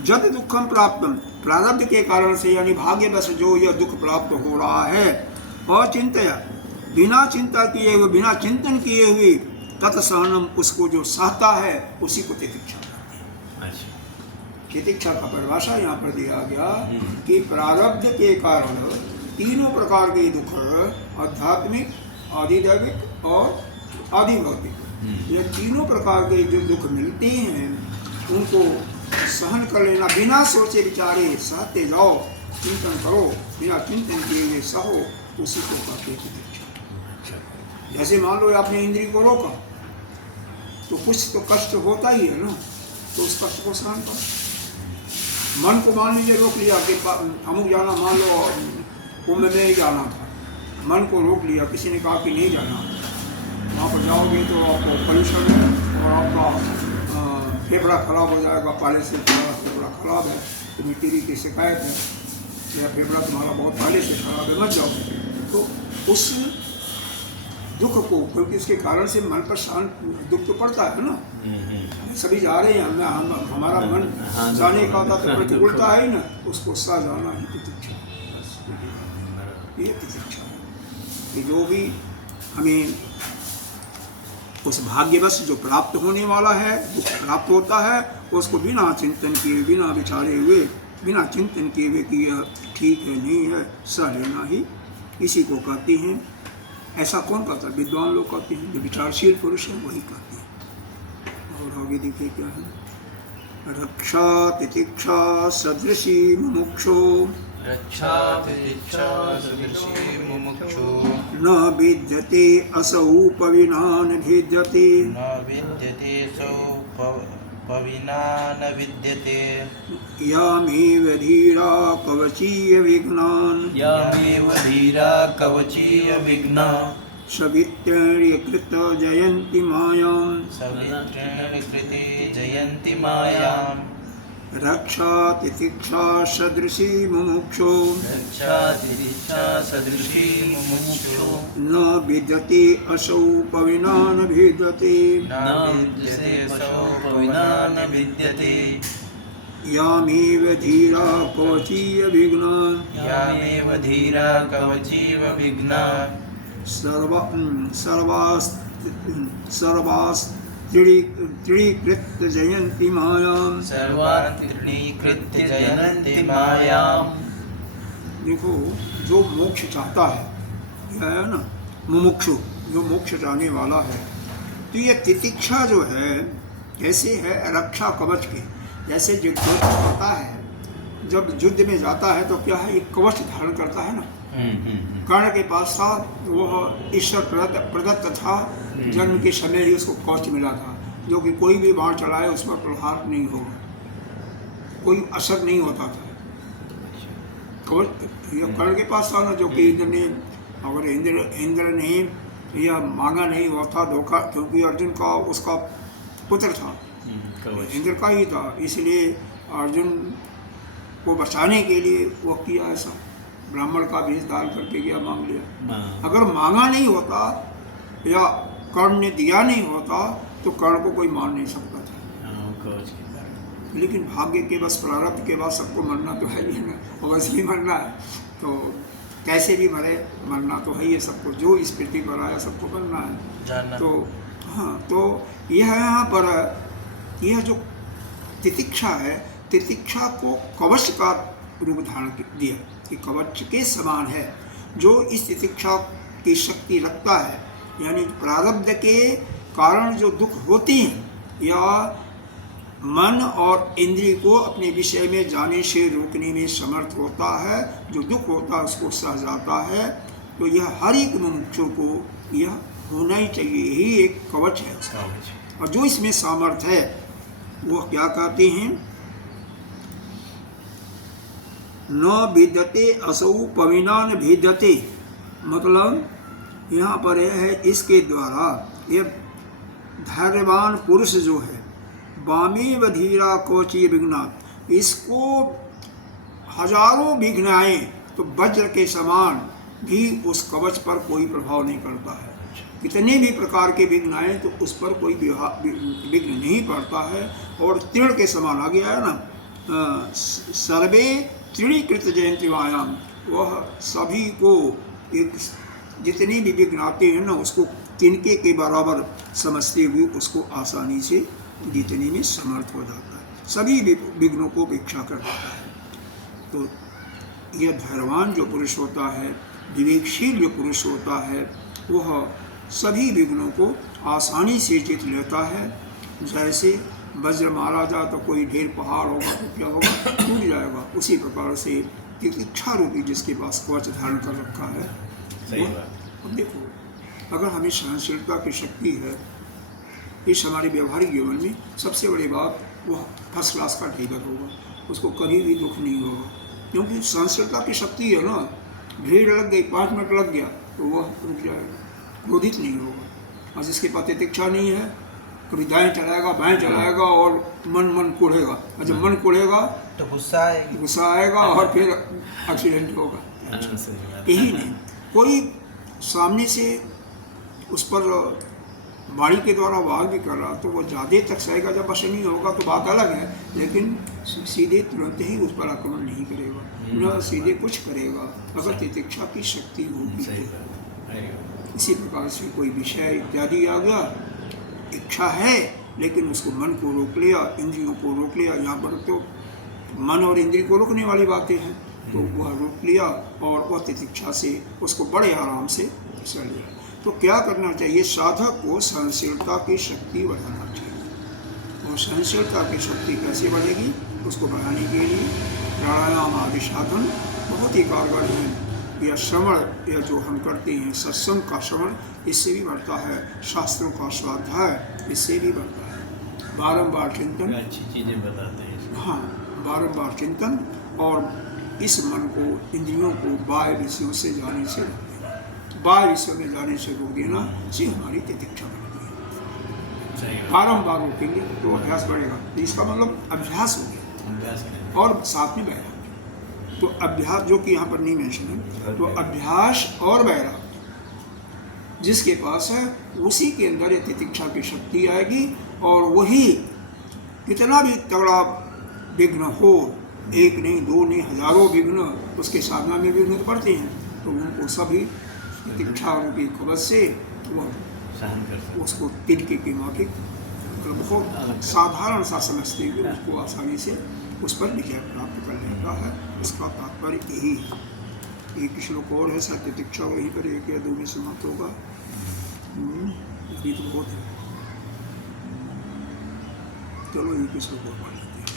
जद दुखम प्राप्तम, प्रारब्ध के कारण से यानी भाग्यवश जो यह दुख प्राप्त हो रहा है, अचिंत्य, बिना चिंता किए हुए, बिना चिंतन किए हुए, तत्सहनम, उसको जो सहता है उसी को तितिक्षा कहते हैं। तितिक्षा का परिभाषा यहाँ पर दिया गया कि प्रारब्ध के कारण तीनों प्रकार के दुख, आध्यात्मिक, आदिदैविक और आदिभौतिक, ये तीनों प्रकार के जो दुख मिलते हैं उनको सहन कर लेना, बिना सोचे विचारे सहते जाओ, चिंतन करो, बिना चिंतन किए हुए सहो, उसी को कहते हैं तितिक्षा। जैसे मान लो आपने इंद्रिय को रोका तो कुछ तो कष्ट होता ही है ना, तो उस कष्ट को सहन करो। मन को मान लीजिए रोक लिया कि अमुक जाना, मान लो कुंभ में ही जाना था, मन को रोक लिया, किसी ने कहा कि नहीं जाना, वहाँ पर जाओगे तो आपको पॉल्यूशन है और आपका फेफड़ा खराब हो जाएगा, पहले से तुम्हारा फेफड़ा खराब है, तुम्हें टीबी की शिकायत है, या फेफड़ा तुम्हारा बहुत पहले से खराब है, मत जाओ। तो उस दुख को, क्योंकि उसके कारण से मन पर शांत दुख तो पड़ता है ना, सभी जा रहे हैं, हमारा मन जाने का था तो प्रतिकूलता है ही ना, उसको सह जाना ही तितिक्षा, ये तितिक्षा है कि जो भी हमें उस भाग्यवश जो प्राप्त होने वाला है, दुख प्राप्त होता है, उसको बिना चिंतन किए, बिना विचारे हुए, बिना चिंतन किए हुए कि यह ठीक है नहीं है, सह लेना ही इसी को कहते हैं। ऐसा कौन कहता है? विद्वान लोग कहते हैं, जो विचारशील पुरुष है वही कहते हैं। और आगे देखिए क्या है, रक्षा तितिक्षा सदृशी मुमुक्षो, रक्षा तितिक्षा सदृशी मुमुक्षु, न विद्यते असौ पविना न भेद्यते, न विद्यते सौ पविना न विद्यते। यामेव धीरा कवचीय विघ्नान् यामेव धीरा कवचीय विघ्ना सवित्रेण जयन्ति मायां सवित्रेण कृते जयन्ति मायां। रक्षा तितिक्षा सदृशी मुमुक्षो रक्षा तितिक्षा सदृशी मुमुक्षो न विद्यते असौ पविना न भिद्यते। न विद्यते सो पविना न विद्यते। यामेव धीरा कवचीय विघ्नान् यामेव धीरा कवचीव विघ्ना सर्वास्त्रीकृत्य जयन्ति मायां। सर्वान् तृणीकृत्य जयन्ति मायां। देखो, जो मोक्ष चाहता है, यह है ना मुमुक्षु, जो मोक्ष चाहने वाला है, तो ये तितिक्षा जो है कैसे है, रक्षा कवच की। जैसे जो होता है, जब युद्ध में जाता है तो क्या है, एक कवच धारण करता है ना। कर्ण के पास था, वह ईश्वर प्रदत्त था, जन्म के समय ही उसको कवच मिला था, जो कि कोई भी बाण चलाए उस पर प्रहार नहीं होगा, कोई असर नहीं होता था। कर्ण के पास था ना, जो कि इंद्र ने, अगर इंद्र ने यह मांगा नहीं होता धोखा, क्योंकि अर्जुन का उसका पुत्र था, इंद्र का ही था, इसलिए अर्जुन को बचाने के लिए वो किया ऐसा, ब्राह्मण का भेष डाल करके गया, मांग लिया। अगर मांगा नहीं होता या कर्ण ने दिया नहीं होता तो कर्ण को कोई मान नहीं सकता था। लेकिन भाग्य के बस, प्रारब्ध के बाद सबको मरना तो है ही ना, अवश्य ही मरना है, तो कैसे भी मरे मरना तो है ही सबको, जो इस पृथ्वी पर आया सबको मरना है। तो हाँ, तो यह यहाँ पर यह जो तितिक्षा है, तितिक्षा को कवच का रूप धारण दिया कि कवच के समान है। जो इस तितिक्षा की शक्ति रखता है, यानी प्रारब्ध के कारण जो दुख होते हैं या मन और इंद्रिय को अपने विषय में जाने से रोकने में समर्थ होता है, जो दुख होता है उसको सह जाता है, तो यह हर एक मनुष्य को यह होना ही चाहिए, यही एक कवच है उसका। और जो इसमें सामर्थ्य है वो क्या कहते हैं, न भिद्यते असौ पविना न भिद्यते, मतलब यहाँ पर यह है, इसके द्वारा ये धैर्यवान पुरुष जो है, वामेव धीरा कवचीय विघ्ना, इसको हजारों विघ्न आए तो वज्र के समान भी उस कवच पर कोई प्रभाव नहीं करता है। कितने भी प्रकार के विघ्न आए तो उस पर कोई विघ्न नहीं पड़ता है। और तीर्ण के समान आ गया है ना, सर्वे तृणीकृत जयंती मायाम, वह सभी को एक जितने भी विघ्न आते हैं ना, उसको तिनके के बराबर समझते हुए उसको आसानी से जीतने में समर्थ हो जाता है, सभी विघ्नों को भिक्षा कर देता है। तो यह धैर्यवान जो पुरुष होता है, विवेकशील जो पुरुष होता है, वह सभी विघ्नों को आसानी से जीत लेता है। जैसे वज्र मारा जा तो कोई ढेर पहाड़ होगा तो क्या होगा, टूट जाएगा, उसी प्रकार से तितिक्षा रूपी जिसके पास कवच धारण कर रखा है। अब देखो, अगर हमें सहनशीलता की शक्ति है, इस हमारे व्यवहारिक जीवन में सबसे बड़ी बात वह फर्स्ट क्लास का टीचर होगा, उसको कभी भी दुख नहीं होगा, क्योंकि सहनशीलता की शक्ति है ना। भीड़ लग गई, 5 मिनट लग गया तो वह रुक जाएगा, क्रोधित नहीं होगा। और जिसके पास तितिक्षा नहीं है, कभी दाएं चलाएगा बाएं चलाएगा और मन कोढ़ेगा, और जब मन कोढ़ेगा तो गुस्सा आएगा और फिर एक्सीडेंट होगा। यही नहीं, कोई सामने से उस पर वाणी के वार वार भी कर रहा तो वो ज़्यादा तक सहेगा, जब वश नहीं होगा तो बात अलग है, लेकिन सीधे तुरंत ही उस पर आक्रमण नहीं करेगा, न सीधे कुछ करेगा, अगर तितिक्षा की शक्ति होगी। इसी प्रकार से कोई विषय इत्यादि आ गया, इच्छा है लेकिन उसको मन को रोक लिया, इंद्रियों को रोक लिया, यहाँ पर तो मन और इंद्रिय को रोकने वाली बातें हैं, तो वह रोक लिया और वह तितिक्षा से उसको बड़े आराम से सह लिया। तो क्या करना चाहिए, साधक को सहनशीलता की शक्ति बढ़ाना चाहिए। और सहनशीलता की शक्ति कैसे बढ़ेगी, उसको बढ़ाने के लिए प्राणायाम आदि साधन बहुत ही कारगर हैं। यह श्रवण, यह जो हम करते हैं सत्संग का श्रवण, इससे भी बढ़ता है, शास्त्रों का स्वाध्याय इससे भी बढ़ता है। बारंबार चिंतन, अच्छी चीजें बताते हैं इसमें। हाँ, बारंबार चिंतन और इस मन को, इंद्रियों को बाह्य विषयों से जाने से रोक देना, बाह्य विषयों में जाने से रोक देना, ये हमारी तितिक्षा बनती है। सही बात। बारंबार रोकेंगे तो अभ्यास बढ़ेगा, तो इसका मतलब अभ्यास हो गया। अभ्यास करें। और साथ में वैराग्य, तो अभ्यास जो कि यहाँ पर नहीं मेंशन है, तो अभ्यास और वैराग्य जिसके पास है उसी के अंदर ये तितिक्षा की शक्ति आएगी, और वही कितना भी तगड़ा विघ्न हो, एक नहीं, दो नहीं, हजारों विघ्न उसके साधना में विघ्न तो पड़ते हैं, तो उनको सभी तितिक्षा रूपी कवच से वो सहन कर सकते। उसको तिनके की माफिक बहुत साधारण सा समझते हुए उसको आसानी से उस पर विजय प्राप्त कर लेता है। इसका तात्पर्य यही है। एक श्लोक और है, सत्य तितिक्षा, वहीं पर एक या दो में समाप्त होगा। अभी तो बहुत है, चलो एक श्लोक और पढ़ लेते हैं।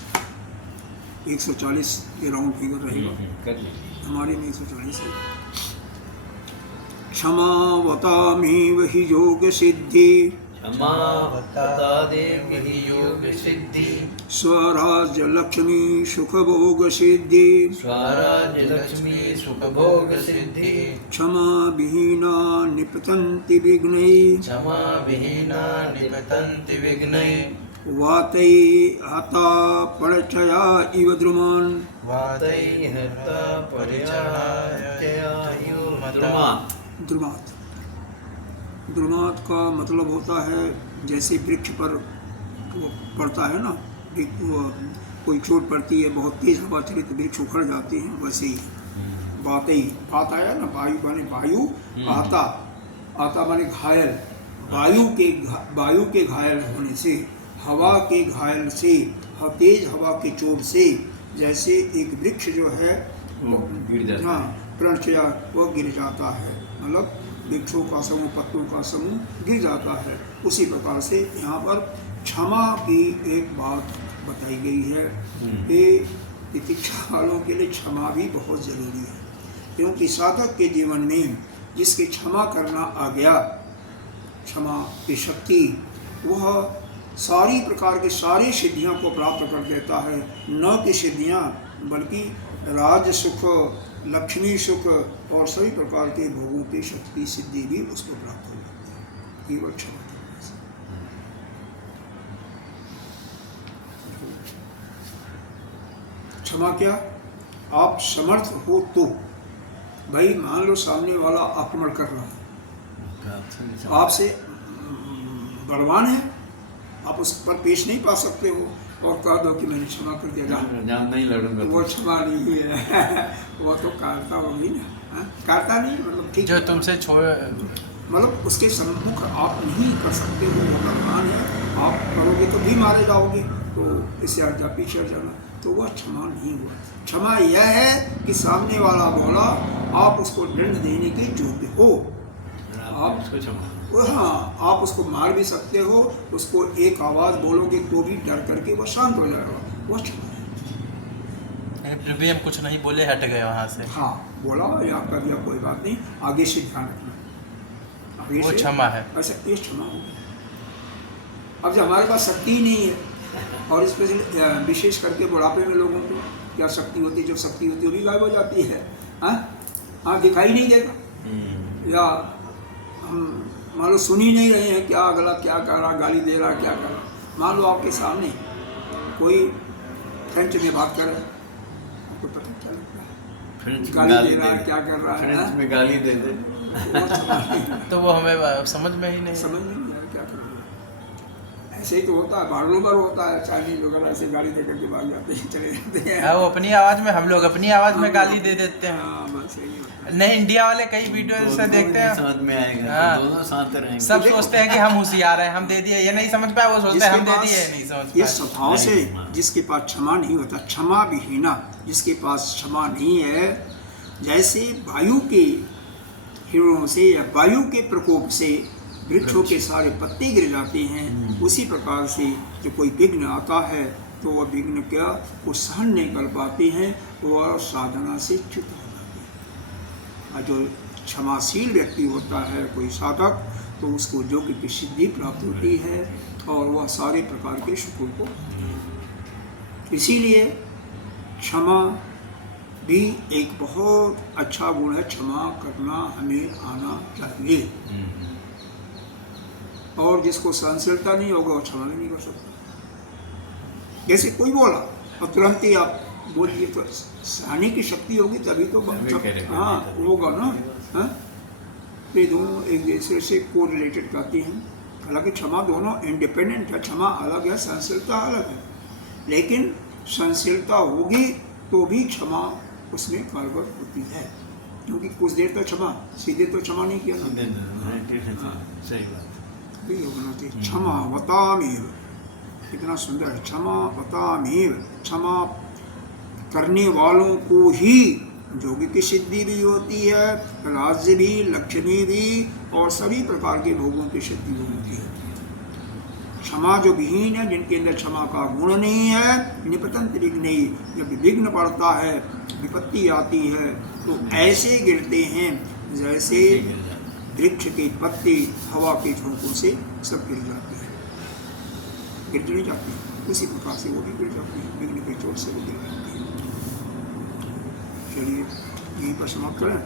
140 ये राउंड फिगर रहेगा, कर लीजिए। हमारे में 140 है। क्षमावतामेव हि योग सिद्धि, क्षमा बता देव योग सिद्धि, स्वराज्य लक्ष्मी सुख भोग सिद्धि, स्वराज लक्ष्मी सुख भोग सिद्धि, क्षमा विहीना निपतन्ति विघ्नै, क्षमा विहीना निपतन्ति विघ्नै, वातै हता परिचया इव द्रुमान्, वातै हता परिचयाय द्रुमात्। द्रुमात्, द्रुमात् का मतलब होता है जैसे वृक्ष पर वो पड़ता है ना, वो कोई चोट पड़ती है, बहुत तेज हवा चले तो वृक्ष उखड़ जाते हैं, वैसे ही बातें, बात आया ना, वायु माने वायु, आता, आता माने घायल, वायु के घायल होने से, हवा के घायल से, तेज हवा की चोट से, जैसे एक वृक्ष जो है वो गिर जाता है। हाँ, प्रणचया वो गिर जाता है, मतलब वृक्षों का समूह, पत्तों का समूह गिर जाता है। उसी प्रकार से यहाँ पर क्षमा की एक बात बताई गई है कि तितिक्षा वालों के लिए क्षमा भी बहुत जरूरी है, क्योंकि साधक के जीवन में जिसके क्षमा करना आ गया, क्षमा की शक्ति, वह सारी प्रकार की सारी सिद्धियों को प्राप्त कर देता है। न कि सिद्धियाँ, बल्कि राज सुख, लक्ष्मी सुख और सभी प्रकार के भोगों की शक्ति, सिद्धि भी उसको प्राप्त हो जाती है केवल क्षमा करने से। क्षमा क्या, आप समर्थ हो तो, भाई मान लो सामने वाला आक्रमण कर रहा है, आपसे बलवान है, आप उस पर पेश नहीं पा सकते हो, और कह दो कि मैंने क्षमा कर दिया, जहाँ नहीं लड़ूंगा, वो क्षमा नहीं है वो तो काटता होगी ना, काटता नहीं, मतलब ठीक जो तुमसे छोड़, मतलब उसके सम्मुख आप नहीं कर सकते हो, वो बलवान है, आप करोगे तो भी मारे जाओगे, तो इससे हट जा, पीछे हट जाना, तो वह क्षमा नहीं हुआ। क्षमा यह है कि सामने वाला बोला, आप उसको दंड देने के योग्य हो, आप उसको क्षमा, हाँ, आप उसको मार भी सकते हो, उसको एक आवाज़ बोलोगे तो भी डर करके वो शांत हो जाएगा, वो क्षमा है। फिर भी हम कुछ नहीं बोले, हट गए वहाँ से, हाँ, बोला या कर दिया, कोई बात नहीं, आगे से ध्यान रखना, आगे वो से क्षमा है। ऐसा ये क्षमा हो गया। अब जब हमारे पास शक्ति ही नहीं है, और स्पेशली विशेष करके बुढ़ापे में लोगों को क्या शक्ति होती है, जो शक्ति होती है वो भी गायब हो जाती है, हाँ, दिखाई नहीं देगा, या हम मान लो सुन ही नहीं रहे हैं, क्या अगला क्या कर रहा, गाली दे रहा, क्या कर रहा। मान लो आपके सामने कोई फ्रेंच में बात कर रहा है, आपको पता क्या लगता है, गाली दे रहा है, क्या कर रहा है, फ्रेंच में गाली दे दे, तो वो हमें समझ में ही नहीं, समझ नहीं आया क्या कर रहा है। ऐसे ही तो होता है, बाहरों पर होता है, चाइनीज वगैरह ऐसे गाली दे करके भाग जाते हैं, चले जाते हैं, वो अपनी आवाज में, हम लोग अपनी आवाज में गाली दे देते हैं। हाँ, बस यही होता है। नहीं, इंडिया वाले कई वीडियो से देखते हैं, समझ में आएगा, हाँ। तो दोनों साथ रहेंगे। सब सोचते हैं कि हम होशियार हैं, हम दे दिए, ये नहीं समझ पाए, वो सोचते हैं हम दे दिए, नहीं समझ ये पाए। स्वभाव से जिसके पास क्षमा नहीं होता, क्षमा विहीना जिसके पास क्षमा नहीं है, जैसे वायु के हिरणों से या वायु के प्रकोप से वृक्षों के सारे पत्ते गिर जाते हैं, उसी प्रकार से जो कोई विघ्न आता है तो वह विघ्न क्या, वो सहन नहीं कर पाते हैं, वह साधना से च्युत हो जाते हैं। और जो क्षमाशील व्यक्ति होता है, कोई साधक, तो उसको योग्य की सिद्धि प्राप्त होती है, और वह सारे प्रकार के सुखों को, इसीलिए क्षमा भी एक बहुत अच्छा गुण है। क्षमा करना हमें आना चाहिए, और जिसको सहनशीलता नहीं होगा वो क्षमा नहीं कर सकता। जैसे कोई बोला और तुरंत ही आप बोलिए, तो सहने की शक्ति होगी तभी तो हाँ होगा ना। हाँ, ये दोनों एक दूसरे से को रिलेटेड करती हैं। हालांकि क्षमा दोनों इंडिपेंडेंट है, क्षमा अलग है, सहनशीलता अलग है, लेकिन सहनशीलता होगी तो भी क्षमा उसमें कारगर होती है, क्योंकि कुछ देर तो क्षमा, सीधे तो क्षमा नहीं किया ना। सही बात। ये होना चाहिए। क्षमा वतामेव, कितना सुंदर है। क्षमा वतामेव, क्षमा करने वालों को ही योगी की सिद्धि भी होती है, राज्य भी, लक्ष्मी भी, और सभी प्रकार के भोगों की सिद्धि होती है। क्षमा जो विहीन है, जिनके अंदर क्षमा का गुण नहीं है, निपतंत विघ्न, जब विघ्न पड़ता है, विपत्ति आती है, तो ऐसे गिरते हैं जैसे वृक्ष की पत्ती हवा के झोंकों से सब गिर जाती है, गिर नहीं जाती, उसी प्रकार से वो भी गिर जाती है, विघ्न के चोट से वो गिर जाती है। चलिए यहीं पर समाप्त करें।